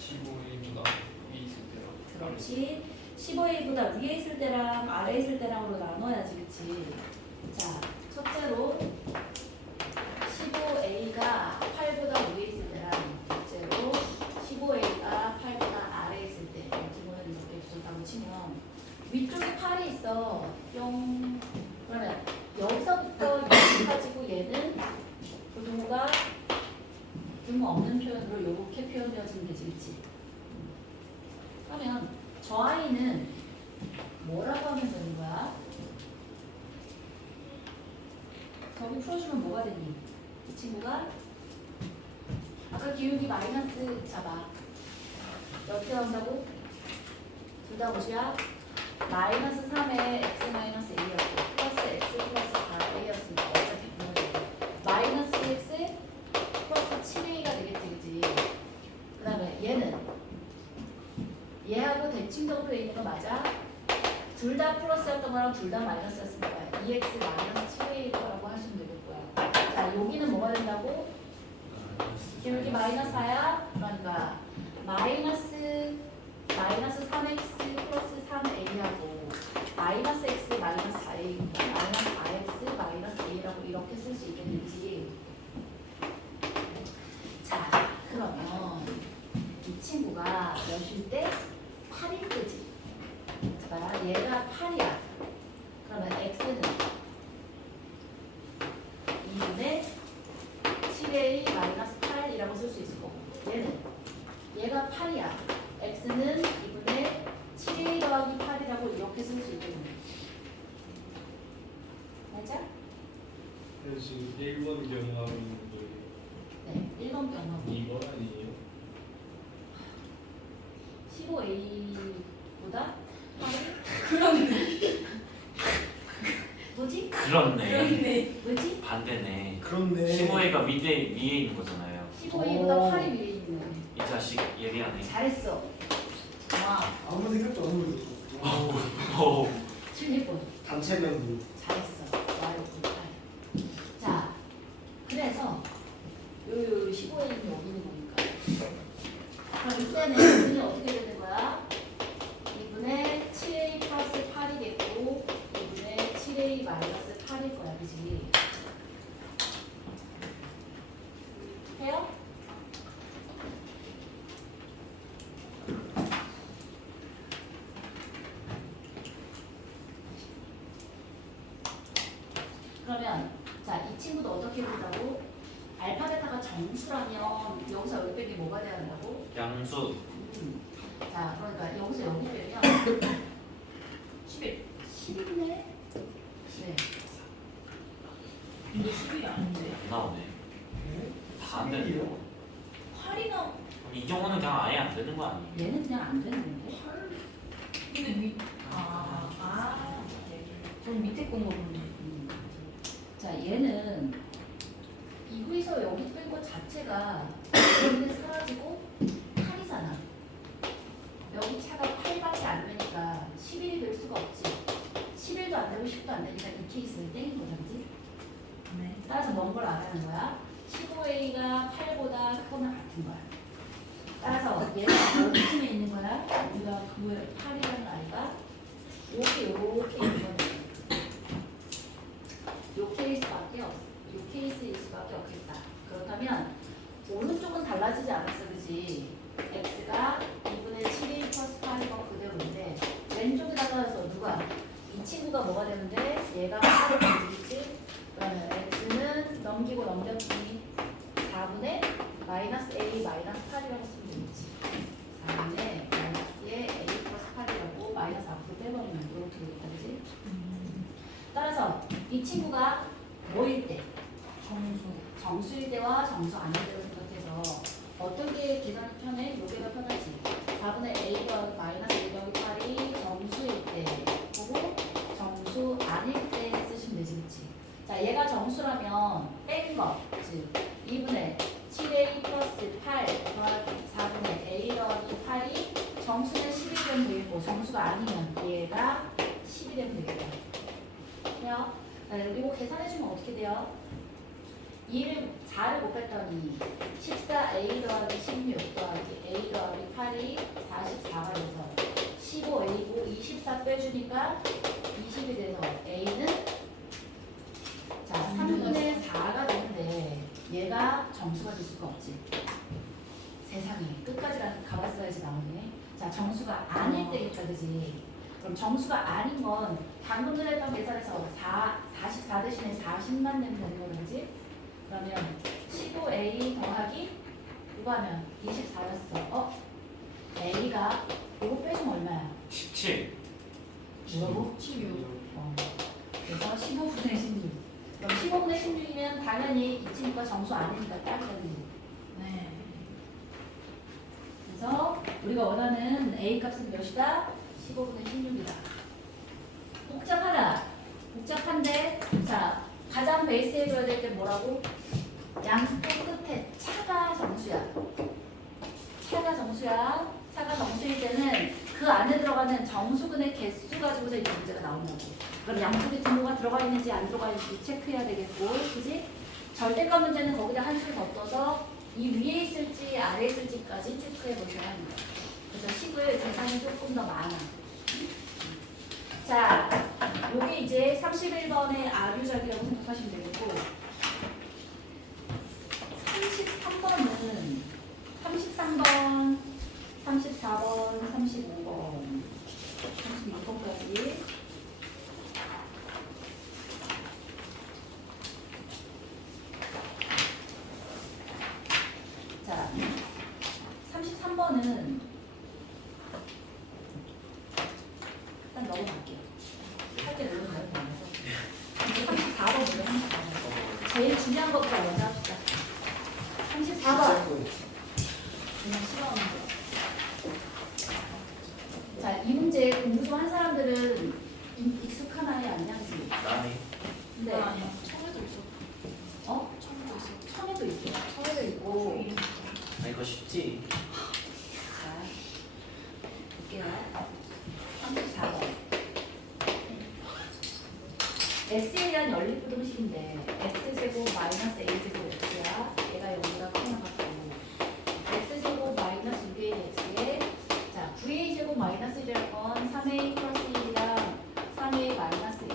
15일보다 위에 있을 때랑 그렇지. 15A보다 위에 있을 때랑 아래에 있을 때랑으로 나눠야지, 그치? 자, 첫째로 15A가 8보다 위에 있을 때랑 둘째로 15A가 8보다 아래에 있을 때 기본은 이렇게 주셨다고 치면 위쪽에 8이 있어. 뿅. 그러면 여기서부터 여기까지고 얘는 부등호가 부등호 없는 표현으로 이렇게 표현되어지면 되지, 그치? 그러면 저 아이는 뭐라고 하면 되는 거야? 저기 풀어주면 뭐가 되니? 이 친구가 아까 기울기 마이너스 잡아. 어떻게 나온다고? 둘 다 무시야? 마이너스 3에 x 마이너스 1이었고 플러스 x 플러스 4a였으니까 어차피 분모되고 마이너스 2x 플러스 7a가 되겠지, 그치? 그 다음에 얘는 얘하고 대칭적으로 돼 있는 거 맞아? 둘 다 플러스였던 거랑 둘 다 마이너스였으니까 2x 마이너스 7a일 거라고 하시면 되겠고요. 자, 여기는 뭐가 된다고? 기울기 마이너스 4야? 그러니까 마이너스 3x 플러스 3a하고 마이너스 x 마이너스 4a 마이너스 4x 마이너스 a라고 이렇게 쓸 수 있겠는지. 자, 그러면 이 친구가 몇일 때? 8일 때지. 자, 얘가 8이야. 그러면 x는 2분의 7a 마이너스 8이라고 쓸 수 있을 거고, 얘가 8이야. x는 2분의 7a 더하기 8이라고 이렇게 쓸 수 있겠네. 맞아? 그래서 지금 1번 경험하고 있는 거예요. 네, 1번 경험. 2번 아니에요? 15a보다 8이? 그렇네. 뭐지? 그렇네. 뭐지? 반대네. 그렇네. 15A가 위에 있는 거잖아요. 15a보다 8이 위에 있네. 이 자식 예리하네. 잘했어. 와, 아무 생각도 안 해보죠. 오. 7번. 단체 명분. 잘했어. 와요. 자, 그래서 요 15a는 여기 있는 거니까. 그럼 이때는 이분이 어떻게 되는 거야? 2분의 7a 플러스 8이겠고 2분의 7a 마이너스 8일 거야. 그지? 해요? 그러면 자, 이 친구도 어떻게 본다고? 알파 베타가 정수라면 여기서 여기 빼기 뭐가 돼야 한다고? 양수. 자, 그러니까 여기서 여기 빼면 11. 11이네? 네. 근데 10일이 아닌데. 안 나오네. 다 안 되네. 8이나. 그럼 이 경우는 그냥 아예 안 되는 거 아니에요? 얘는 그냥 안 되는 건데? 근데 전 밑에 건 모르는데. 자, 얘는 이구에서 여기 뺀 것 자체가 여기는 사라지고 8이잖아. 여기 차가 8밖에 안 되니까 11이 될 수가 없지. 11도 안 되고 10도 안 되니까 이 케이스는 땡인 거죠, 그지? 네. 따라서 뭔 걸 알아는 거야? 15a가 8보다 크거나 같은 거야. 따라서 얘가 어디쯤에 있는 거야? 우리가 그 8이라는 아이가 이렇게 있는 거야. 요 케이스밖에 없어. 요 케이스일 수밖에 없겠다. 그렇다면 오른쪽은 달라지지 않았어, 그지? x가 2분의 7a 플러스 8인 건 그대로인데 왼쪽에다가 누가? 이 친구가 뭐가 되는데 얘가 8을 가지겠지? 그러면 x는 넘기고 넘겼더니 4분의 마이너스 a 마이너스 8이라고 쓰면 되겠지. 4분의 마이너스에 a 플러스 8이라고 마이너스 앞으로 빼버리면 이렇게 되겠다, 그지? 따라서 이 친구가 뭐일 때? 정수일 때와 정수 아닐 때로 생각해서 어떤 게 계산이 편해? 요게가 편하지. 4분의 a 더하기 마이너스 a 더하기 8이 정수일 때 보고 정수 아닐 때 쓰시면 되지, 그치? 자, 얘가 정수라면 뺀 거, 즉 2분의 7a 플러스 8 더하기 4분의 a 더하기 8이 정수는 10이 되면 되겠고 정수가 아니면 얘가 10이 되면 되겠다. 돼요? 이거 계산해주면 어떻게 돼요? 4를 곱했더니 14a 더하기 16 더하기 a 더하기 8이 44가 돼서 15a고 24 빼주니까 20이 돼서 a는 자 3분의 4가 되는데 얘가 정수가 될 수가 없지. 세상에 끝까지 가봤어야지 나오네. 자, 정수가 아닐 때겠다, 그지? 그럼 정수가 아닌 건 방금 전에 했던 계산에서 44 대신에 40만 내면 되는 거죠, 그지? 그러면 15a 더하기 이거 하면 24였어. a가 이거 빼주면 얼마야? 17. 뭐라고? 16. 그래서 15분의 16. 그럼 15분의 16이면 당연히 이 친구가 정수 아니니까 딱이거든요. 네. 그래서 우리가 원하는 a 값은 몇이다? 15분의 16이다. 복잡하다. 복잡한데 자 가장 베이스에 둬야 될 때 뭐라고? 양쪽 끝에 차가 정수야. 차가 정수야. 차가 정수일 때는 그 안에 들어가는 정수근의 개수 가지고서 이제 문제가 나온다고. 그럼 양쪽에 등호가 들어가 있는지 안 들어가 있는지 체크해야 되겠고, 그지? 절대값 문제는 거기다 한 줄 더 떠서 이 위에 있을지 아래에 있을지까지 체크해 보셔야 합니다. 그래서 10을 계산이 조금 더 많아. 자, 요게 이제 31번의 아류작이라고 생각하시면 되겠고 33번은 33번, 34번, 35번, 36번까지 자, 33번은 일단 넘어갈게요. 할때 너무 가요. 34번 먼저 34번. 제일 중요한 것부터 먼저 합시다. 34번. 그냥 싫어하는 거. 자, 이 문제 공부 좀 한 사람들은 익숙하나요? 아니냐지? 나네. 근데 아니야. 처음에도 있어. 어? 처음에도 있어. 처음에도 있어. 처음에도 있고. 아 이거 쉽지. 자, 볼게요. 34번. x에 대한 연립부등식인데 x제곱 마이너스 a제곱 x야. 얘가 여기가 커나 같고 x제곱 마이너스 6a x에 자 9a 제곱 마이너스 1이랄 건 3a 플러스 1이랑 3a 마이너스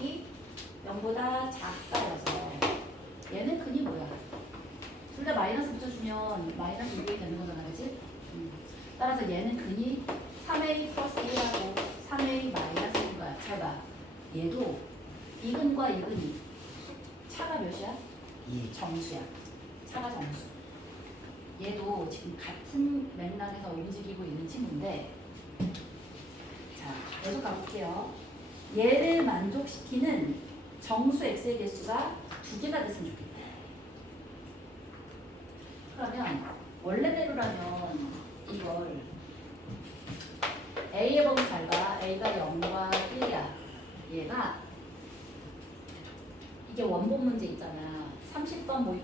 1이 0보다 작다라서 얘는 근이 뭐야? 둘 다 마이너스 붙여주면 마이너스 6a 되는 거잖아, 그치? 따라서 얘는 근이 3a 플러스 1하고 3a 마이너스 1인 거야. 잘 봐. 얘도 이근과 이근이 차가 몇이야? 2. 정수야. 차가 정수. 얘도 지금 같은 맥락에서 움직이고 있는 친구인데 자, 계속 가볼게요. 얘를 만족시키는 정수 x의 개수가 2개가 됐으면 좋겠다. 그러면 원래대로라면 이걸 a의 범위 잘 봐. a가 0과 1이야. 얘가 이게 원본 문제 있잖아. 30번 모의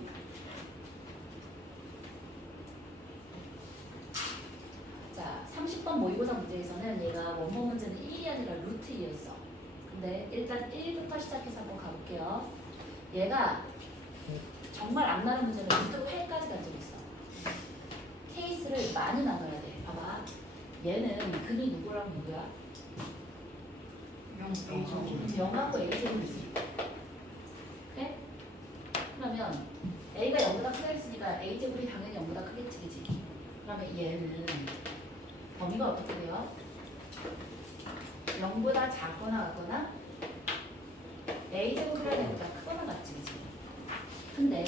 자 30번 모의고사 문제에서는 얘가 원본 문제는 1이 아니라 루트 2였어. 근데 일단 1부터 시작해서 한번 가볼게요. 얘가 정말 안 나는 문제는 루트 8까지 간 적이 있어. 케이스를 많이 나눠야 돼. 봐봐. 얘는 근이 누구랑 누구야? 0하고 a제곱이지. 그래? 그러면 a가 0보다 크게 했으니까 a제곱이 당연히 0보다 크겠지, 그치? 그러면 얘는 범위가 어떻게 돼요? 0보다 작거나 같거나 a제곱이라는 얘보다 크거나 같지, 그치? 근데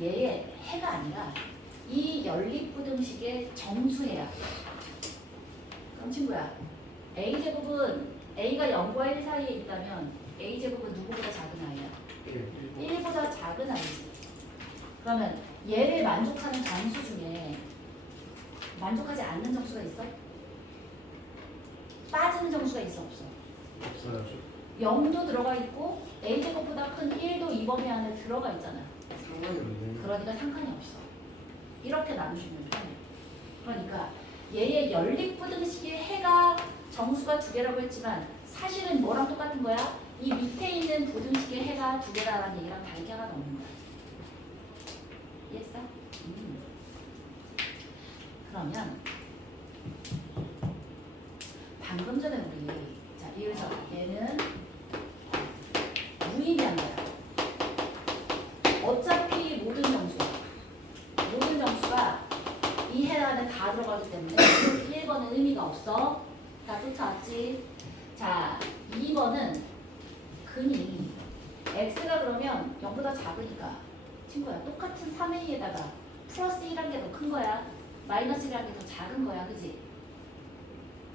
얘의 해가 아니라 이 연립부등식의 정수해야. 그럼 친구야, a제곱은 a가 0과 1 사이에 있다면 a제곱은 누구보다 작은 아이야? 1보다 작은 아이지. 그러면 얘를 만족하는 정수 중에 만족하지 않는 정수가 있어? 빠지는 정수가 있어 없어? 없어요. 0도 들어가 있고 a제곱보다 큰 1도 이 범위 안에 들어가 있잖아. 상관이 없네. 그러니까 상관이 없어. 이렇게 나누시면 편해. 그러니까 얘의 연립부등식의 해가 정수가 2개라고 했지만 사실은 뭐랑 똑같은 거야? 이 밑에 있는 부등식의 해가 2개라는 얘기랑 달걀가 넣는 거야. 이해했어? 그러면 방금 전에 우리 자 이래서 얘는 무의미한 거야. 어차피 모든 정수가 이 해 안에 다 들어가기 때문에 1번은 의미가 없어. 다 쫓아왔지. 자 2번은 근이 x가 그러면 0보다 작으니까 친구야 똑같은 3a에다가 플러스 1한 게 더 큰 거야. 마이너스 1한 게 더 작은 거야. 그지?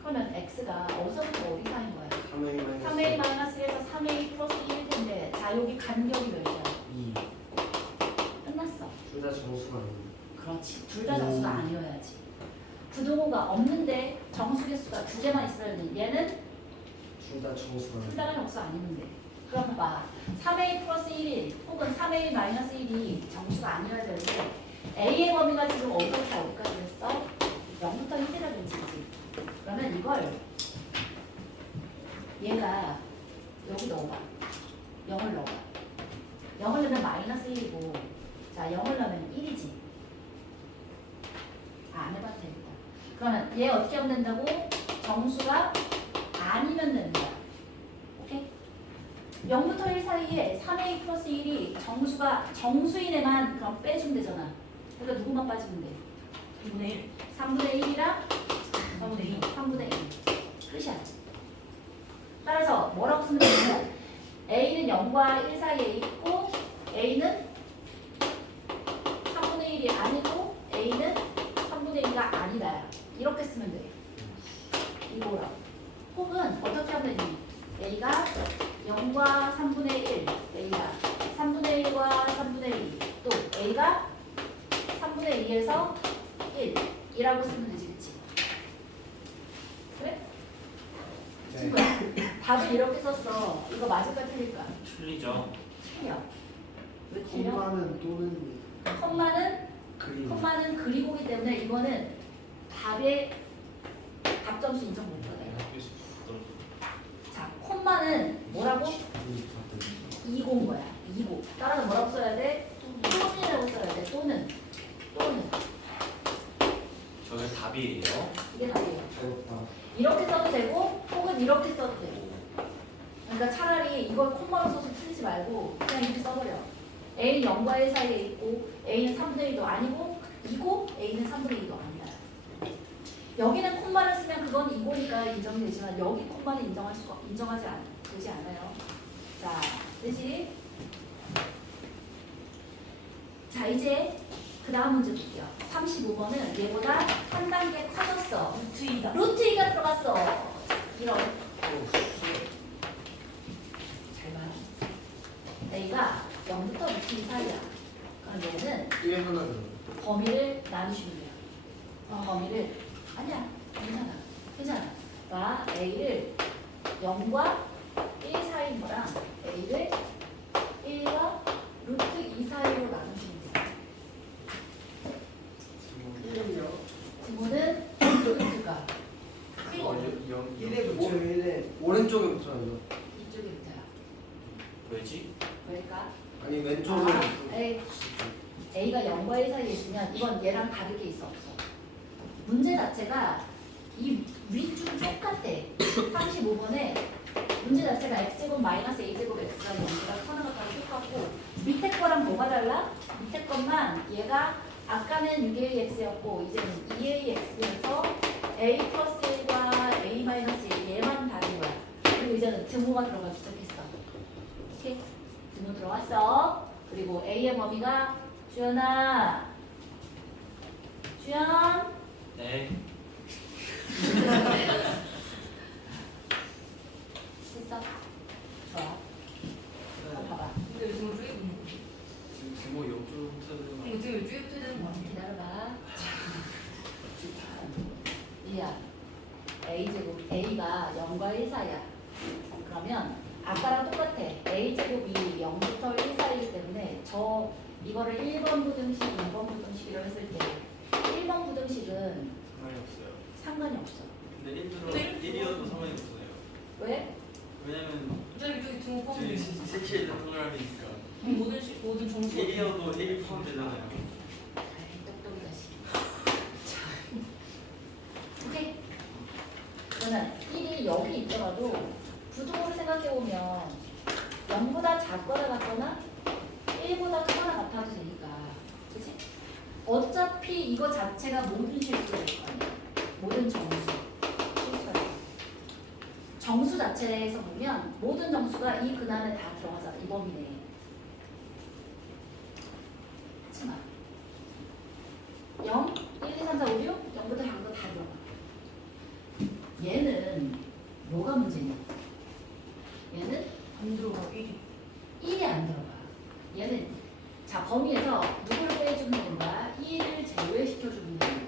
그러면 x가 어디서부터 어디 사인 거야? 3a 마이너스 1에서 3a 플러스 1일 텐데 자 여기 간격이 몇이야? 2. 끝났어. 둘 다 정수가 아니에요. 그렇지. 둘 다 정수가 아니어야지. 부등호가 없는데 정수 개수가 2개만 있어야 돼. 얘는 둘 다 정수가 둘 아니에요. 다가 정수 아니는데. 그럼 봐. 3a 플러스 1이 혹은 3a 마이너스 1이 정수가 아니어야 되는데 a의 범위가 지금 어디서부터 어디까지 했어? 0부터 1이라고 했지. 그러면 이걸 얘가 여기 넣어봐. 0을 넣어봐. 0을 넣으면 마이너스 1이고 자, 0을 넣으면 1이지. 안 해봐도 되겠다. 그러면 얘 어떻게 하면 된다고? 정수가 아니면 된다. 오케이? 0부터 1 사이에 3a 플러스 1이 정수가 정수인 애만 그럼 빼주면 되잖아. 그러니까 누구만 빠지면 돼? 2분의 1. 3분의 1이랑 3분의 2. 3분의 1. 끝이야. 따라서 뭐라고 쓰면 되냐면 a는 0과 1 사이에 있고 a는 3분의 1이 아니고 a는 3분의 1가 아니다. 이렇게 쓰면 돼. 이거라. 혹은 어떻게 하면 되니? a가 0과 3분의 1, a가 3분의 1과 3분의 2, 또 a가 3분의 2에서 1이라고 쓰면 되지, 그치? 그래? 친구야, 답을 이렇게 썼어. 이거 맞을까 틀릴까? 틀리죠. 틀려. 왜 틀려? 콤마는 또는 그림. 콤마는 그리고기 때문에 이거는 답의 답점수 인정 못 받아요. 자, 콤마는 뭐라고? 이고인 거야. 이고. 따라서 뭐라고 써야 돼? 또는이라고 써야 돼. 또는. 저게 답이에요. 이게 답이에요. 어렵다. 이렇게 써도 되고 혹은 이렇게 써도 되고. 그러니까 차라리 이걸 콤마로 써서 틀리지 말고 그냥 이렇게 써버려. A는 0과 1 사이에 있고 A는 3분의 1도 아니고 이고 A는 3분의 2도 아니다. 여기는 콤마를 쓰면 그건 이고니까 인정이 되지만 여기 콤마는 되지 않아요. 자, 되지? 자, 이제 그 다음 문제 볼게요. 35번은 얘보다 한 단계 커졌어. 루트 2다. 루트 2가 들어갔어. 이런. 잘 봐. A가 0부터 루트 2 사이야. 그럼 얘는 1에 하나 더. 범위를 나누시면 돼요. 범위를 아니야. 괜찮아. 그러니까 A를 0과 1 사이인 거랑 A를 1과 루트 2 사이로 나누시면 돼요. 지문은 루트가 1에 붙여요 1에. 오른쪽에 붙어요. 이쪽에 붙어요. 왜지? 왜일까? 아니 왼쪽에. A가 0과 1 사이에 있으면 이건 얘랑 다를 게 있어 없어? 문제 자체가 이 위쪽 똑같아. 35번에 문제 자체가 x제곱 마이너스 a제곱 x가 0보다 커나가 다 똑같고 밑에 거랑 뭐가 달라? 밑에 것만 얘가 아까는 6ax였고 이제는 2ax여서 a 플러스 1과 a 마이너스 1 얘만 다른 거야. 그리고 이제는 등호가 들어가기 시작했어. 오케이? 등호 들어갔어. 그리고 a의 범위가 주연아 주연 네. 됐어? 좋아. 봐봐. 근데 요즘 쭉 입는 거. 지금 역주부터 이거 되게 쭉 입게 되는 거 아니야? 기다려봐. 이야. a제곱 a가 0과 1 사이야. 그러면 아까랑 똑같아. a제곱이 0부터 1 사이이기 때문에 이거를 1번 부등식, 2번 부등식이라고 했을 때 1번 부등식은 상관이 없어요. 상관이 없어. 근데 근데 1이어도 상관이 없어요. 왜? 왜냐면 저기 등호 저희 포함돼. 색칠 동그라미니까 모든 정수. 1이어도 1이 포함되잖아요. 똑똑이 자식. 오케이. 그러면 1이 여기 있더라도 부등호를 생각해보면 0보다 작거나 같거나 1보다 크거나 같아도 되니까. 그치? 어차피 이거 자체가 모든 실수가 될 거 아니야. 모든 정수. 실수가 돼. 정수 자체에서 보면 모든 정수가 이 근안에 다 들어가잖아. 이 범위네. 그치 마. 0, 1, 2, 3, 4, 5, 6, 0부터 100부터 다 들어가. 얘는 뭐가 문제냐? 얘는 안 들어가 1이. 1이 안 들어가. 얘는 자 범위에서 누구를 빼주면 된다? 1을 제외시켜주면 된다.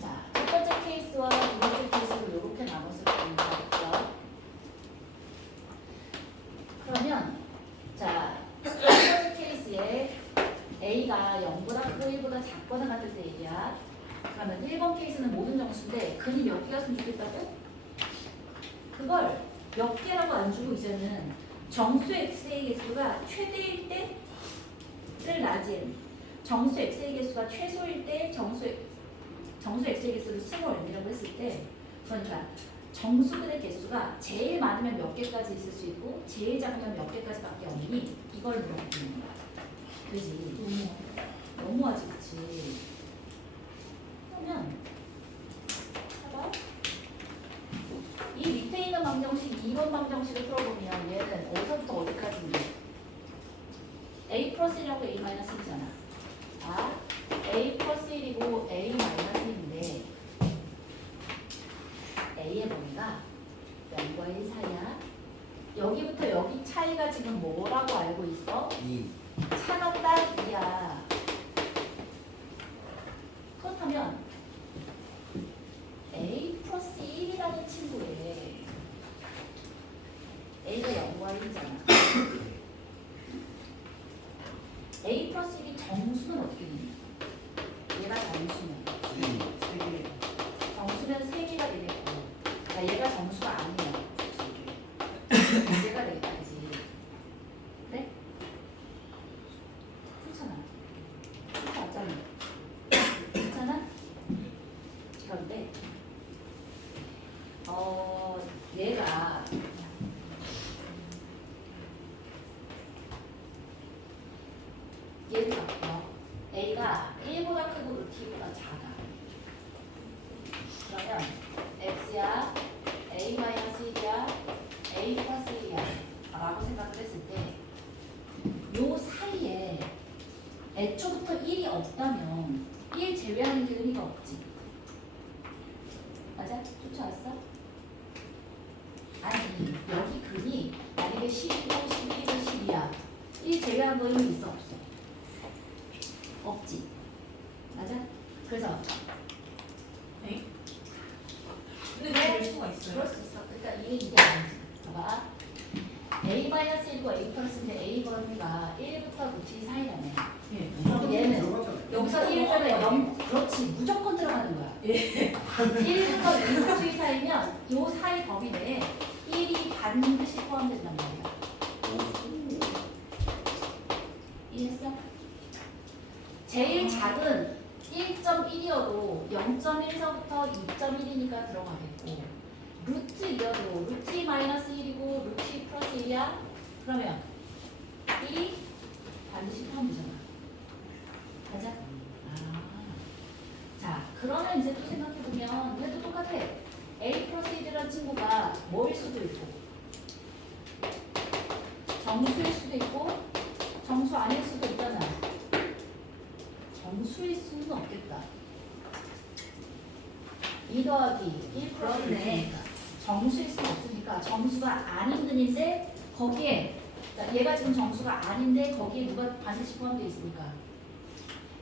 자, 첫 번째 케이스와 두 번째 케이스를 이렇게 나눴을 겁니다. 그렇죠? 그러면 자, 첫 번째 케이스에 A가 0보다 크고 1보다 작거나 같을 때 얘기야. 그러면 1번 케이스는 모든 정수인데 근이 몇 개였으면 좋겠다고? 그걸 몇 개라고 안 주고 이제는 정수 x의 개수가 최대일 때를 낮은 정수 x의 개수가 최소일 때 정수 x의 개수를 스몰 n이라고 했을 때 그러니까 정수근의 개수가 제일 많으면 몇 개까지 있을 수 있고 제일 작으면 몇 개까지밖에 없니? 이걸 물어보는 거야. 그지? 너무하지, 그치? 그러면 봐봐. 이 밑에 있는 방정식 2번 방정식을 풀어보면 얘는 어디서부터 어디까지인데? a 플러스 1하고 a 마이너스 1이잖아. 아, a 플러스 1이고 a 마이너스 1인데 a의 범위가 0과 1 사이야. 여기부터 여기 차이가 지금 뭐라고 알고 있어? 2. 차가 딱 2야. 그렇다면 a 플러스 1이라는 친구에 a가 0과 1이잖아. a 플러스 1이 정수는 어떻게 되냐? 얘가 정수면 정수면 3개가 되겠고 야, 얘가 정수가 아니야. 얘가 되겠다, 그지? 그래? 그렇잖아. 그렇지 않잖아. 그렇잖아? 그런데 얘가 얘도 같고 a가 1보다 크고 t보다 작아. 그러면 x야 a 마이너스 1이야 a 플러스 1이야 라고 생각을 했을 때 요 사이에 애초부터 1이 없다면 1 제외하는 게 의미가 없지. 맞아? 쫓아왔어? 아니 여기 근이 만약에 10이고 11이고 10이야 1 제외한 거 의미 있어 없어? 없지. 맞아? 그래서 근데 그럴 수가 있어요. 그럴 수 있어. 그러니까 이게 아니지. 봐봐. a-1과 a 플러스인데 a 범위가 1부터 9 사이라며. 그럼 얘는 여기서 1부터 0, 그렇지. 무조건 들어가는 거야. 1부터 9 사이면 요 사이 범위 내에 1이 반드시 포함된단 말이야. 이해했어? 제일 작은 1.1이어도 0.1서부터 2.1이니까 들어가겠고 루트 2여도 루트 2 마이너스 1이고 루트 2 플러스 1이야? 그러면 1이 반드시 포함되잖아. 맞아? 자, 그러면 이제 또 생각해보면 얘도 똑같아. a 플러스 1이라는 친구가 뭐일 수도 있고 정수일 수도 있고 정수 아닐 수도 있잖아. 정수일 수는 없겠다. 2 더하기 1 플러스 1이니까 정수일 수는 없으니까 정수가 아닌 근인데 거기에 얘가 지금 정수가 아닌데 거기에 누가 반드시 포함되어 있으니까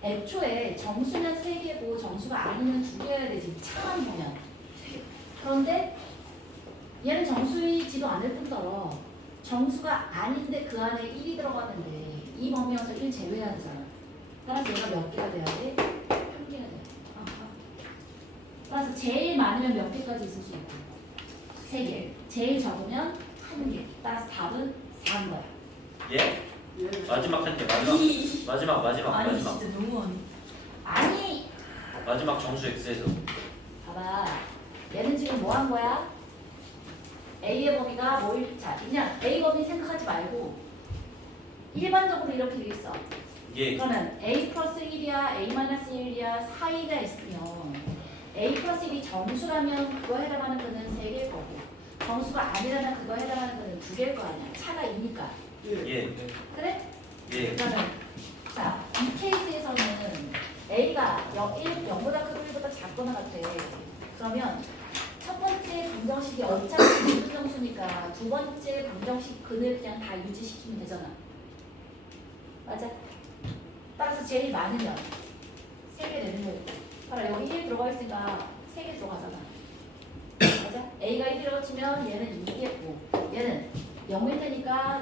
애초에 정수면 3개고 정수가 아니면 2개여야 되지. 차만 보면. 그런데 얘는 정수이지도 않을 뿐더러 정수가 아닌데 그 안에 1이 들어가는데 이 범위에서 1 제외해야 되잖아. 따라서 얘가 몇 개가 돼야 돼? 1개가 돼. 따라서 제일 많으면 몇 개까지 있을 수 있고 3개. 제일 적으면 1개. 따라서 답은 4인 거야. 예? 마지막 한 개. 마지막. 아니 진짜 너무 아니! 마지막 정수 X에서. 봐봐. 얘는 지금 뭐 한 거야? A의 범위가 뭐일? 자, 그냥 A 범위 생각하지 말고 일반적으로 이렇게 돼 있어. 예. 그러면 A 플러스 1이야, A 마이너스 1이야 사이가 있으면 A 플러스 1이 정수라면 그거 해당하는 거는 3개일 거고 정수가 아니라면 그거 해당하는 거는 2개일 거 아니야. 차가 2니까. 예. 그래? 예. 그러면 자, 이 케이스에서는 A가 0보다 크고 1보다 작거나 같아. 그러면 첫 번째 방정식이 어차피 무슨 정수니까 두 번째 방정식 근을 그냥 다 유지시키면 되잖아. 맞아? 따라서 제일 많으면 3개 내는 거고 봐라 여기 1 들어가 있으니까 3개 들어가잖아. 맞아? A가 1이라고 치면 얘는 2겠고 얘는 0일 테니까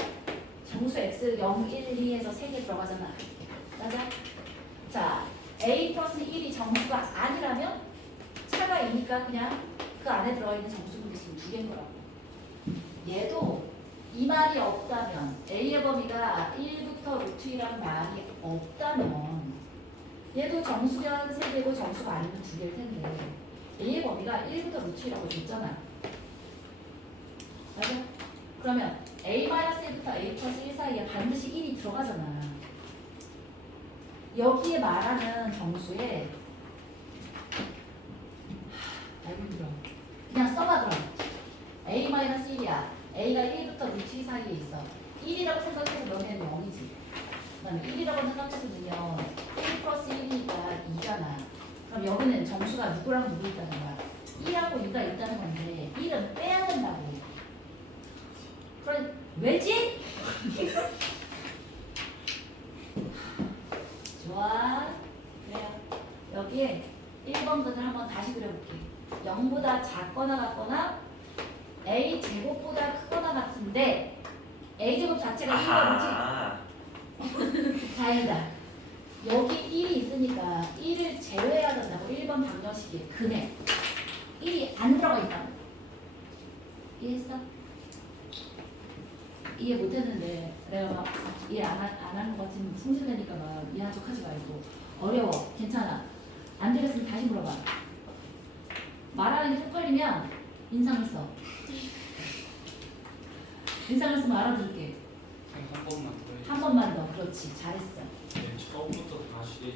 정수 X 0, 1, 2에서 3개 들어가잖아. 맞아? 자, A 플러스 1이 정수가 아니라면 차가 2니까 그냥 그 안에 들어가 있는 정수분 개수는 2개인 거라고. 얘도 이 말이 없다면 A의 범위가 1부터 루트 2라는 말이 없다면 얘도 정수면 3개고 정수가 아니면 2개일 텐데 A의 범위가 1부터 루트 2라고 줬잖아. 맞아? 그러면 A-1부터 A 플러스 1 사이에 반드시 1이 들어가잖아. 여기에 말하는 정수에 알고 힘들어. 그냥 써봐 그럼. A-1이야. A가 1부터 루트 2 사이에 있어. 1이라고 생각해서 넣으면 0이지. 그 다음에 1이라고 생각해서 넣으면 1 플러스 1이니까 2잖아. 그럼 여기는 정수가 누구랑 누구 있다는 거야? 1하고 2가 있다는 건데 1은 빼야 된다고. 그럼 왜지? 좋아. 그래요. 여기에 1번 근을 한번 다시 그려볼게. 0보다 작거나 같거나 A 제곱보다 크거나 같은데 A 제곱 자체가 1이지. 아하. 다행이다. 여기 1이 있으니까 1을 제외해야 된다고. 1번 방정식에 근에 1이 안 들어가 있다. 이해했어? 이해 못했는데 내가 막 이해 안 하는 것 같으면 승질내니까 막 이해한 척 하지 말고. 어려워. 괜찮아. 안 되겠으면 다시 물어봐. 말하는 게 헷갈리면 인상을 써. 인상을 쓰면 알아들을게. 한 번만 더 해. 한 번만 더. 그렇지. 잘했어. 네, 처음부터 다시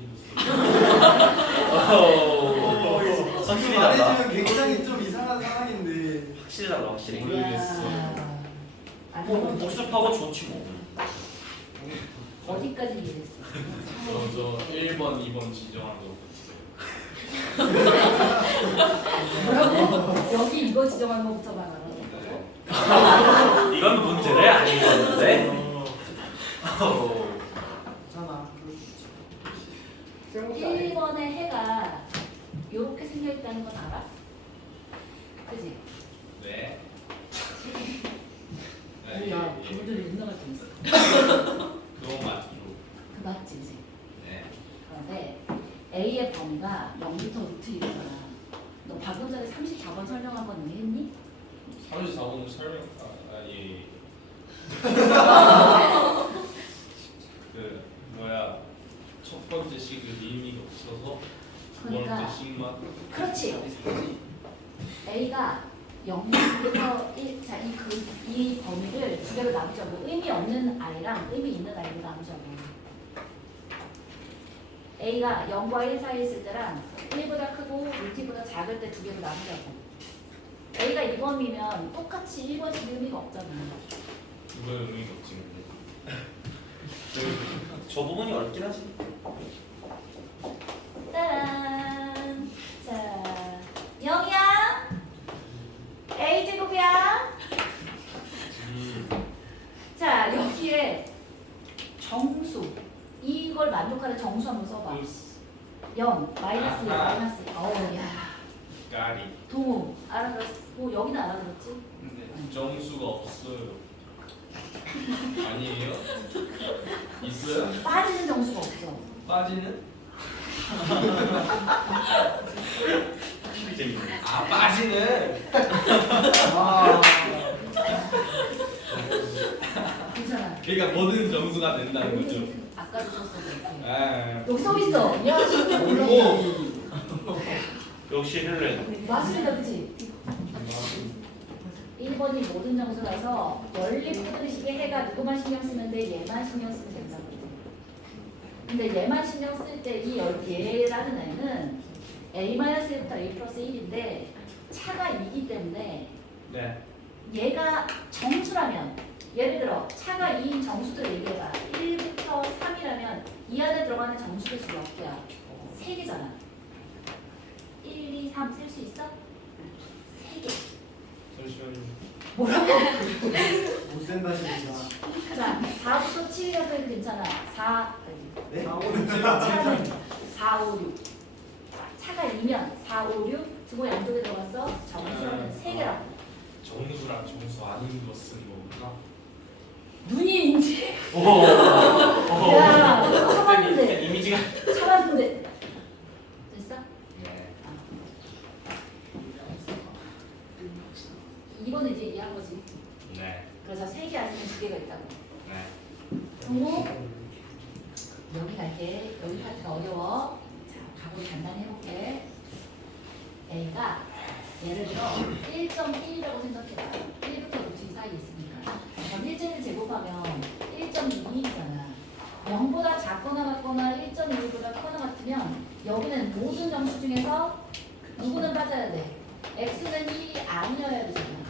확실히 지금 달라. 말해주면 굉장히 좀 이상한 상황인데. 확실히 달라 확실히. 모르겠어. 안 뭐 돼. 복습하고 좋지 뭐. 어디까지 이해했어? 저 1번, 2번 지정한 거 뭐라고? 여기 이거 지정한 거부터 말하는 네. 이건 문제를 아닌 건데. 괜찮아. 그럴 수 있지. 1번의 해가 이렇게 생겨있다는 건 알아? 그지? 네. 야, 그분들이 운동할 좀 있어. 그건 맞죠. 그 맞지, 그지? 네. 그런데 A의 범위가 0부터 루트 1이잖아. 너 방금 전에 34번 설명한 건 이해했니? 34번 설명 예. 그 뭐야 첫 번째 식은 의미가 없어서 두 그러니까. 번째 식만 그렇지. A가 0부터 1, 자, 이 범위를 두 개로 나누자고. 의미 없는 아이랑 의미 있는 아이로 나누자고. A가 0과 1 사이에 있을 때랑 1보다 크고 루트보다 작을 때 두 개로 나누자고. A가 2번이면 똑같이 1번씩 의미가 없잖아. 그건 의미가 없지 근데. 저 부분이 어렵긴 하지. 짜란. 자, 0이야? A제곱이야? 자, 여기에 정수. 이걸 만족하는 정수 한번 써봐. 0, 마이너스 1, 아하. 마이너스 1. 어우, 야. 까리. 동우, 알아들었어? 뭐, 여기는 알아들었지? 근데 정수가 없어요. 아니에요? 있어요? 빠지는 정수가 없어. 빠지는? 재밌네. 아 빠지는. 아, 괜찮아. 그러니까 모든 정수가 된다는 거죠. 아까도 썼어, 이렇게. 아. 여기 써 있어. 야, 진짜 몰라. 역시 힐렌. 맞습니다, 그치? 1번이 모든 정수라서 연립분식의 해가 누구만 신경 쓰면 돼? 얘만 신경 쓰면 된다고. 근데 얘만 신경 쓸 때 이 얘라는 애는 A-1부터 A 플러스 1인데 차가 2이기 때문에 네. 얘가 정수라면 예를 들어 차가 2인 정수들 얘기해봐. 1부터 3이라면 이 안에 들어가는 정수의 수 몇 개야? 3개잖아. 1, 2, 3 쓸 수 있어? 3개. 잠시만요. 뭐라고? 못 센다 진짜. 자, 4부터 7이라도 해도 괜찮아. 4, 네? 차는 4, 5, 6. 차가 2면 4, 5, 6. 두고 양쪽에 들어갔어. 정수라는 3개라고. 정수랑 정수 아닌 거 쓴 거구나. 눈이 인지. 오. 야, 참았는데. 이미지가. 참았는데. 됐어? 네. 2번은 이제 이해한 거지. 네. 그래서 3개 아니면 2개가 있다고. 네. 그리고 여기 갈게. 여기 파트가 어려워. 우리 간단히 해볼게. A가 예를 들어 1.1이라고 생각해봐. 1부터 루트 2 사이에 있으니까. 그럼 1.1 제곱하면 1.2잖아. 0보다 작거나 같거나 1.1보다 커나 같으면 여기는 모든 정수 중에서 누구는 빠져야 돼? x는 1이 아니어야 되잖아.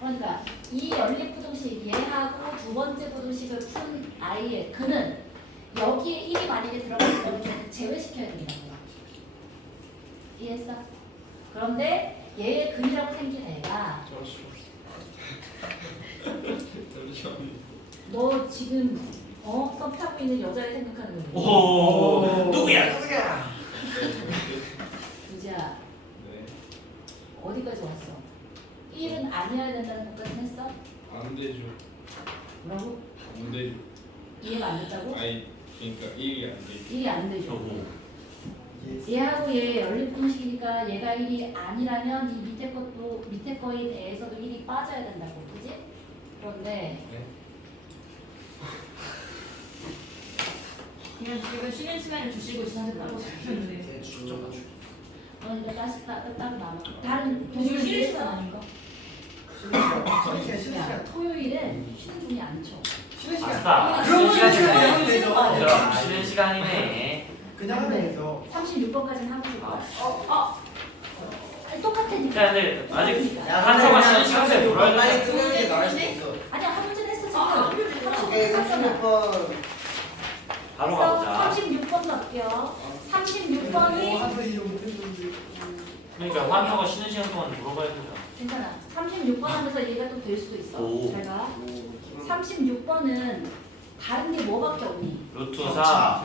그러니까 이 연립부등식 얘하고 두 번째 부등식을 푼 아이의 그는 여기에 1이 만약에 들어갔으면 걔는 제외시켜야 된다고. 이해했어? 그런데 얘의 근이라고 생긴 애가 너 지금 썸 타고 있는 여자를 생각하는 거야. 오 누구야? 유지야 네. 어디까지 왔어? 1은 아니어야 된다는 것까지 했어? 안 되죠. 뭐라고? 안 되죠. 이해가 안 됐다고? 아니 그러니까 1이 안 되죠. 1이 안 되죠. 오. 얘하고 얘 연립분식이니까 얘가 1이 아니라면 이 밑에 것도 밑에 거에 대해서도 1이 빠져야 된다고, 그지? 그런데 그냥 지금 쉬는 시간을 주시고 지나셨다고 생각했는데. 그러니까 다시 따로 남아. 다른 지금 쉬는 동료들 시간 아닌가? 쉬는 시간. 야, 토요일은 쉬는 종이 안 쳐. 쉬는 시간. 아싸. 그러면 쉬는 그냥 시간이네. 하면 되죠. 그럼 쉬는 시간이네. 그냥 하면 되죠. 36번까지는 하고 싶어. 똑같으니까. 야, 근데 아직 한성아 쉬는 시간에 놀아야 빨리 돼. 끝내는 게 나을 수도 있어. 아니야, 한 문제 했어 지금. 아, 오케이 36번. 바로 그래서 가보자. 36번 갈게요. 36번이 한번 이거 못했는데. 그러니까 환타가 쉬는 시간 동안 물어봐야 되잖아. 괜찮아. 36번 하면서 얘가 또 될 수도 있어. 오. 잘 가. 36번은 다른 게 뭐밖에 없니? 루트 4.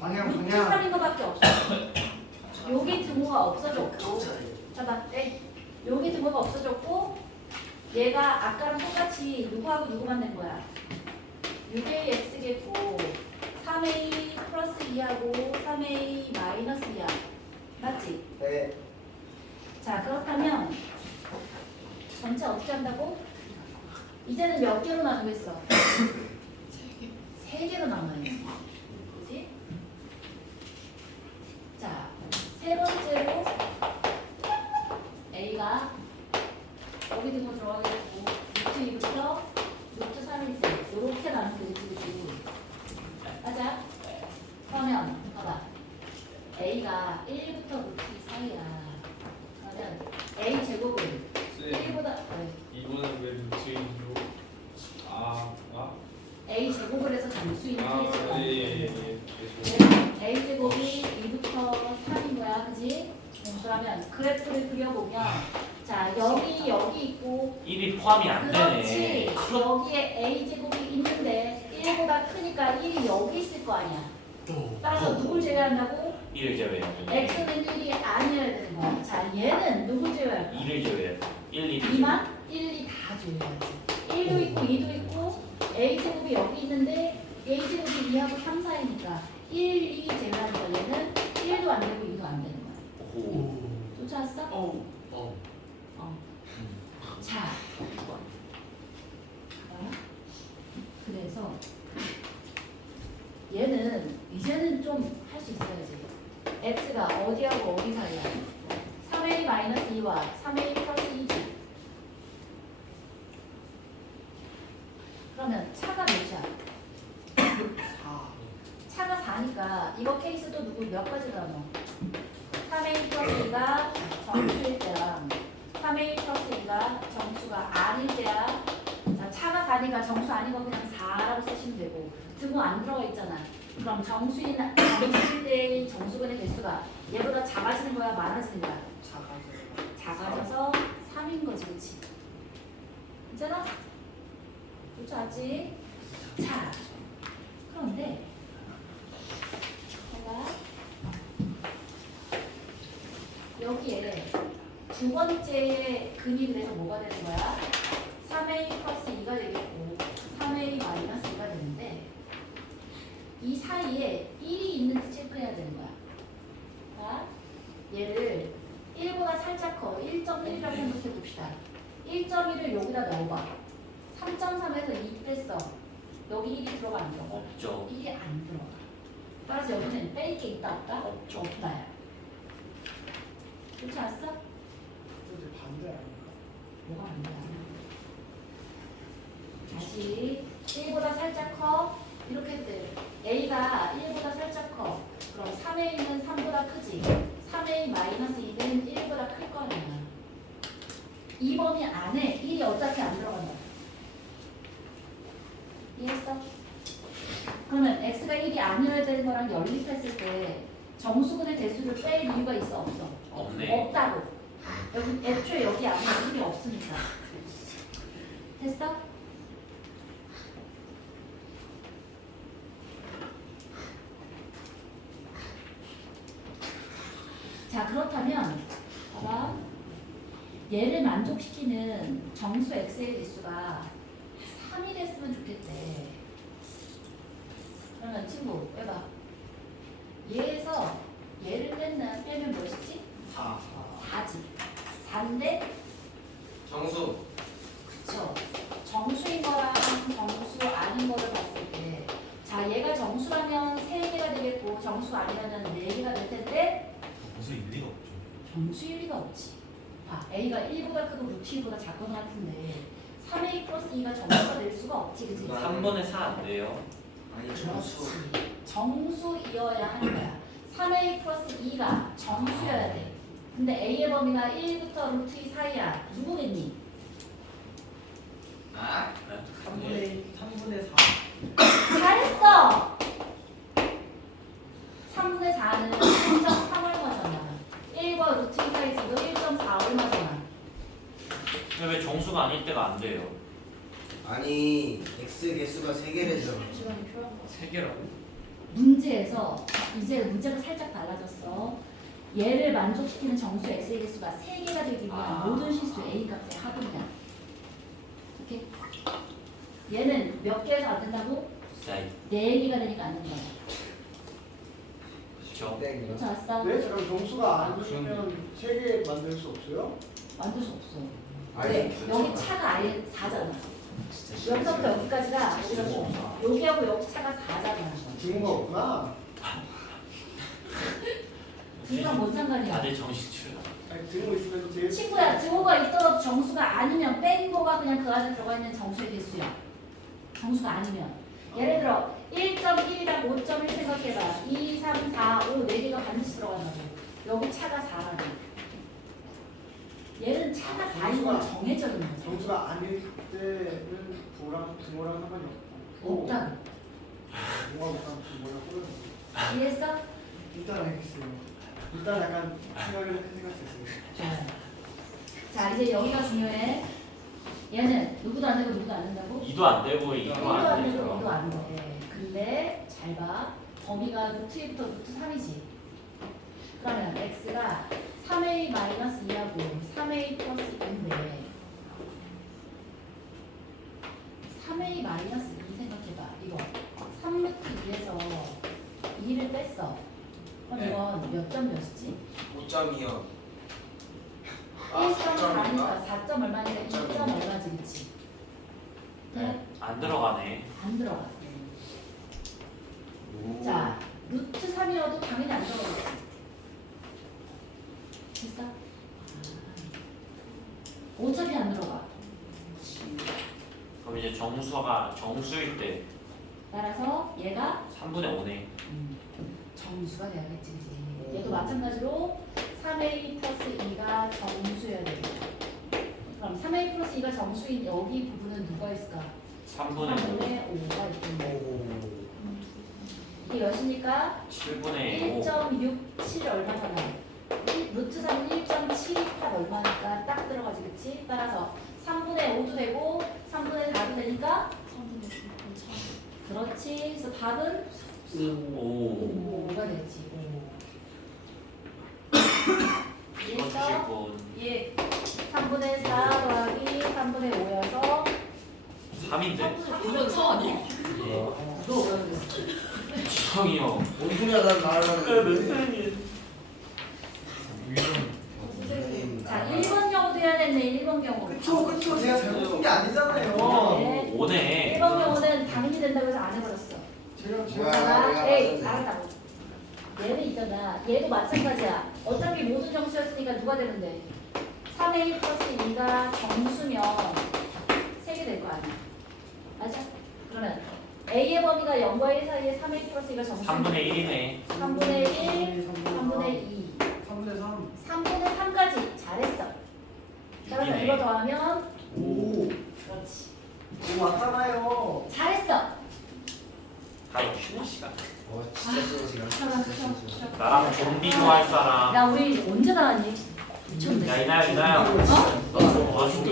방향 루트 방향. 3인 거밖에 없어. 여기 등호가 없어졌고, 잠깐, 여기 등호가 없어졌고, 얘가 아까랑 똑같이 누구하고 누구만 된 거야? 6AX겠고, 3A 플러스 2하고 3A 마이너스 2야. 맞지? 네. 자, 그렇다면 전체 어떻게 한다고? 이제는 몇 개로 나누겠어? 3개로 나눠야지. 그지? 자, 세 번째로 A가 여기 등호 들어가겠고 루트 2부터 루트 3일 때 이렇게 나누면 되지, 그지? 맞아? 그러면 봐봐. A가 1부터 루트 2 사이야. 그러면 A 제곱은 1보다 이번엔 왜 루트이죠? 아. A 제곱을 해서 정수인 케이스가 예. A 제곱이 2부터 3인 거야, 그지? 그러면 그래프를 그려보면 자 여기 있고 1이 포함이 안 그렇지. 되네. 여기에 A 제곱이 있는데 1보다 크니까 1이 여기 있을 거 아니야. 따라서 누굴 제외한다고? 1을 제외해야 돼. X는 1이 아니어야 되는 거야. 자 얘는 누굴 제외할까? 2를 제외해야 돼. 1, 2. 2만 1, 2 다 제외해야지. 1도 있고 2도 있고 A 제곱이 여기 있는데 A 제곱이 2하고 3 사이니까 1, 2 제외하니까 얘는 1도 안 되고 2도 안 되는 거야. 오. 쫓아왔어? 어. 자, 그래서 얘는 이제는 좀 할 수 있어야지. x가 어디하고 어디 사이야? 3a 마이너스 2와 3a 플러스 2지. 그러면 차가 몇이야? 4. 차가 4니까 이거 케이스도 누구 몇 가지로 나눠? 3a 플러스 2가 정수일 때랑 3a 플러스 2가 정수가 아닐 때야. 자, 차가 4니까 정수 아닌 거 그냥 4라고 쓰시면 되고 등호 안 들어가 있잖아. 그럼 정수일 때의 정수근의 개수가 얘보다 작아지는 거야, 많아지는 거야? 작아져서 3인 거지, 그치? 괜찮아? 좋지? 자, 그런데 내가 여기에 두 번째 근이 그래서 뭐가 되는 거야? 3a 플러스 2가 되겠고 3a 마이너스 2가 되는데 이 사이에 1이 있는지 체크해야 되는 거야. 자, 얘를 1보다 살짝 커 1.1이라고 생각해 봅시다. 1.1을 여기다 넣어봐. 3.3에서 2 뺐어. 여기 1이 들어가 안 들어가? 없죠. 1이 안 들어가. 따라서 여기는 뺄 게 있다 없다? 없죠. 없다야. 그렇지 않았어? 이제 반대 아닙니까? 뭐가 안 돼? 다시 1보다 살짝 커. 이렇게 돼. A가 1보다 살짝 커. 그럼 3A는 3보다 크지. 3A 마이너스 2는 1보다 클 거냐. 2번이 안에 1이 어차피 안 들어간다. 이해했어? 그러면 x가 1이 아니어야 되는 거랑 연립했을 때 정수분의 대수를 뺄 이유가 있어 없어? 없네. 없다고. 여기 애초에 여기 안에 1이 없으니까. 됐어? 자 그렇다면 봐봐. 얘를 만족시키는 정수 x의 개수가 3이 됐으면 좋겠대. 그러면 친구 해봐. 얘에서 얘를 빼면 몇이지? 4 4지. 4인데 정수 그쵸. 정수인 거랑 정수 아닌 거를 봤을 때 자 얘가 정수라면 3개가 되겠고 정수 아니라면 4개가 될 텐데 무슨 일리가 없죠. 정수일 리가 없지. 봐, A가 1보다 크고 루트 2보다 작거나 같은데 3A 플러스 2가 정수가 될 수가 없지, 그치? 3분의 4 안 돼요. 아니 정수 그렇지. 정수이어야 하는 거야. 3A 플러스 2가 정수여야 돼. 근데 A의 범위가 1부터 루트 2 사이야. 누구겠니? 아 3분의 4. 잘했어! 3분의 4는 1.3 얼마잖아. 1과 루트 2 사이 지도 1.4 얼마잖아. 근데 왜 정수가 아닐 때가 안 돼요? 아니 x 개수가 3개래죠. 시간이 필요한 거. 3개라고? 문제에서 이제 문제가 살짝 달라졌어. 얘를 만족시키는 정수 x의 개수가 3개가 되기 위한 모든 실수 a 값의 합이야. 오케이? 얘는 몇 개에서 안 된다고? 자, 4개가 되니까 안 된다. 그렇죠. 그렇지 않았어? 왜? 그럼 정수가 아니면 3개 만들 수 없어요? 만들 수 없어. 아니, 왜? 그렇죠. 여기 차가 아예 4잖아. 여기서부터 여기까지가 여기하고 여기 차가 4잖아. 증거가 없구나. 이랑 뭔 상관이야? 다들 정신 차려. 아니, 증거 있으면 제일 친구야, 증오가 있더라도 정수가 아니면 뺀 거가 그냥 그 안에 들어가 있는 정수의 개수야. 정수가 아니면. 예를 들어 1.1이랑 5.1 생각해봐. 2, 3, 4, 5, 4개가 반드시 들어간다고. 여기 차가 4라고. 얘는 차가 4인 건 정해져 있는 거지. 정수가 아닐 때는 부호랑 등호랑 상관이 없고 없다. 등호랑 등호랑 꾸려서 이해했어? 일단 알겠어요. 일단 약간 생각했어요. 좋아요. 자, 이제 여기가 중요해. 얘는 누구도 안 되고 누구도 안 된다고? 2도 안 되고 1도 2도 안 안 되고 되죠. 2도 안 돼. 근데 잘 봐. 범위가 루트 1부터 루트 3이지. 그러면 x가 3a 마이너스 2하고 3a 플러스 2인데 3a 마이너스 2 생각해봐. 이거 3루트 2에서 2를 뺐어. 그럼 네. 이건 몇 점 몇이지? 5점이요. 1.4니까 4점 얼마니까 2점 얼마지, 그치? 네? 안 들어가네. 안 들어가. 자, 루트 3이어도 당연히 안 들어가겠지. 됐어? 어차피 안 들어가. 그럼 이제 정수가 정수일 때 따라서 얘가 3분의 5네. 정수가 돼야겠지, 그치? 얘도 마찬가지로 3a 플러스 2가 정수여야 되겠다. 그럼 3a 플러스 2가 정수인 여기 부분은 누가 있을까? 3분의 5가 있겠네. 이게 몇이니까? 7분의 5. 1.67 얼마잖아. 루트 3은 1.78 얼마니까 딱 들어가지, 그치? 따라서 3분의 5도 되고 3분의 4도 되니까 그렇지. 그래서 답은 5. 5가 되지. 이해했어? 쳐주실 분. 예. 3분의 4 더하기 3분의 5여서 3인데. 이건 처 아니에요? 너 뭐야 그랬어? 지성이요. 뭔 소리야 난 말하는. 자, 1번 경우도 해야 됐네. 1번 경우. 그쵸. 제가 잘못 푼게 아니잖아요. 네. 5네. 1번 경우는 당연히 된다고 해서 안 해버렸어. 제가 자, 에이, 알았다고. 얘는 있잖아. 얘도 마찬가지야. 어차피 모든 정수였으니까 누가 누가 되면 돼? 3의 1 플러스 2가 정수면 3개 될 거 아니야. 맞아? 그러면 A의 범위가 0과 1 사이에 3의 1 플러스 2가 정수면 3분의 1이네. 3분의 1, 3분의 2, 3분의 3. 3분의 3까지 잘했어. 자, 그러면 이거 6이네. 더하면 오. 그렇지. 오 왔잖아요. 잘했어. 바로 쉬는 시간. 진짜 좋은 시간. 진짜 좋은 시간. 나랑 좀비 좋아할 사람. 야, 우리 언제 나왔니? 미쳤네. 야 이나야. 어? 너 좀비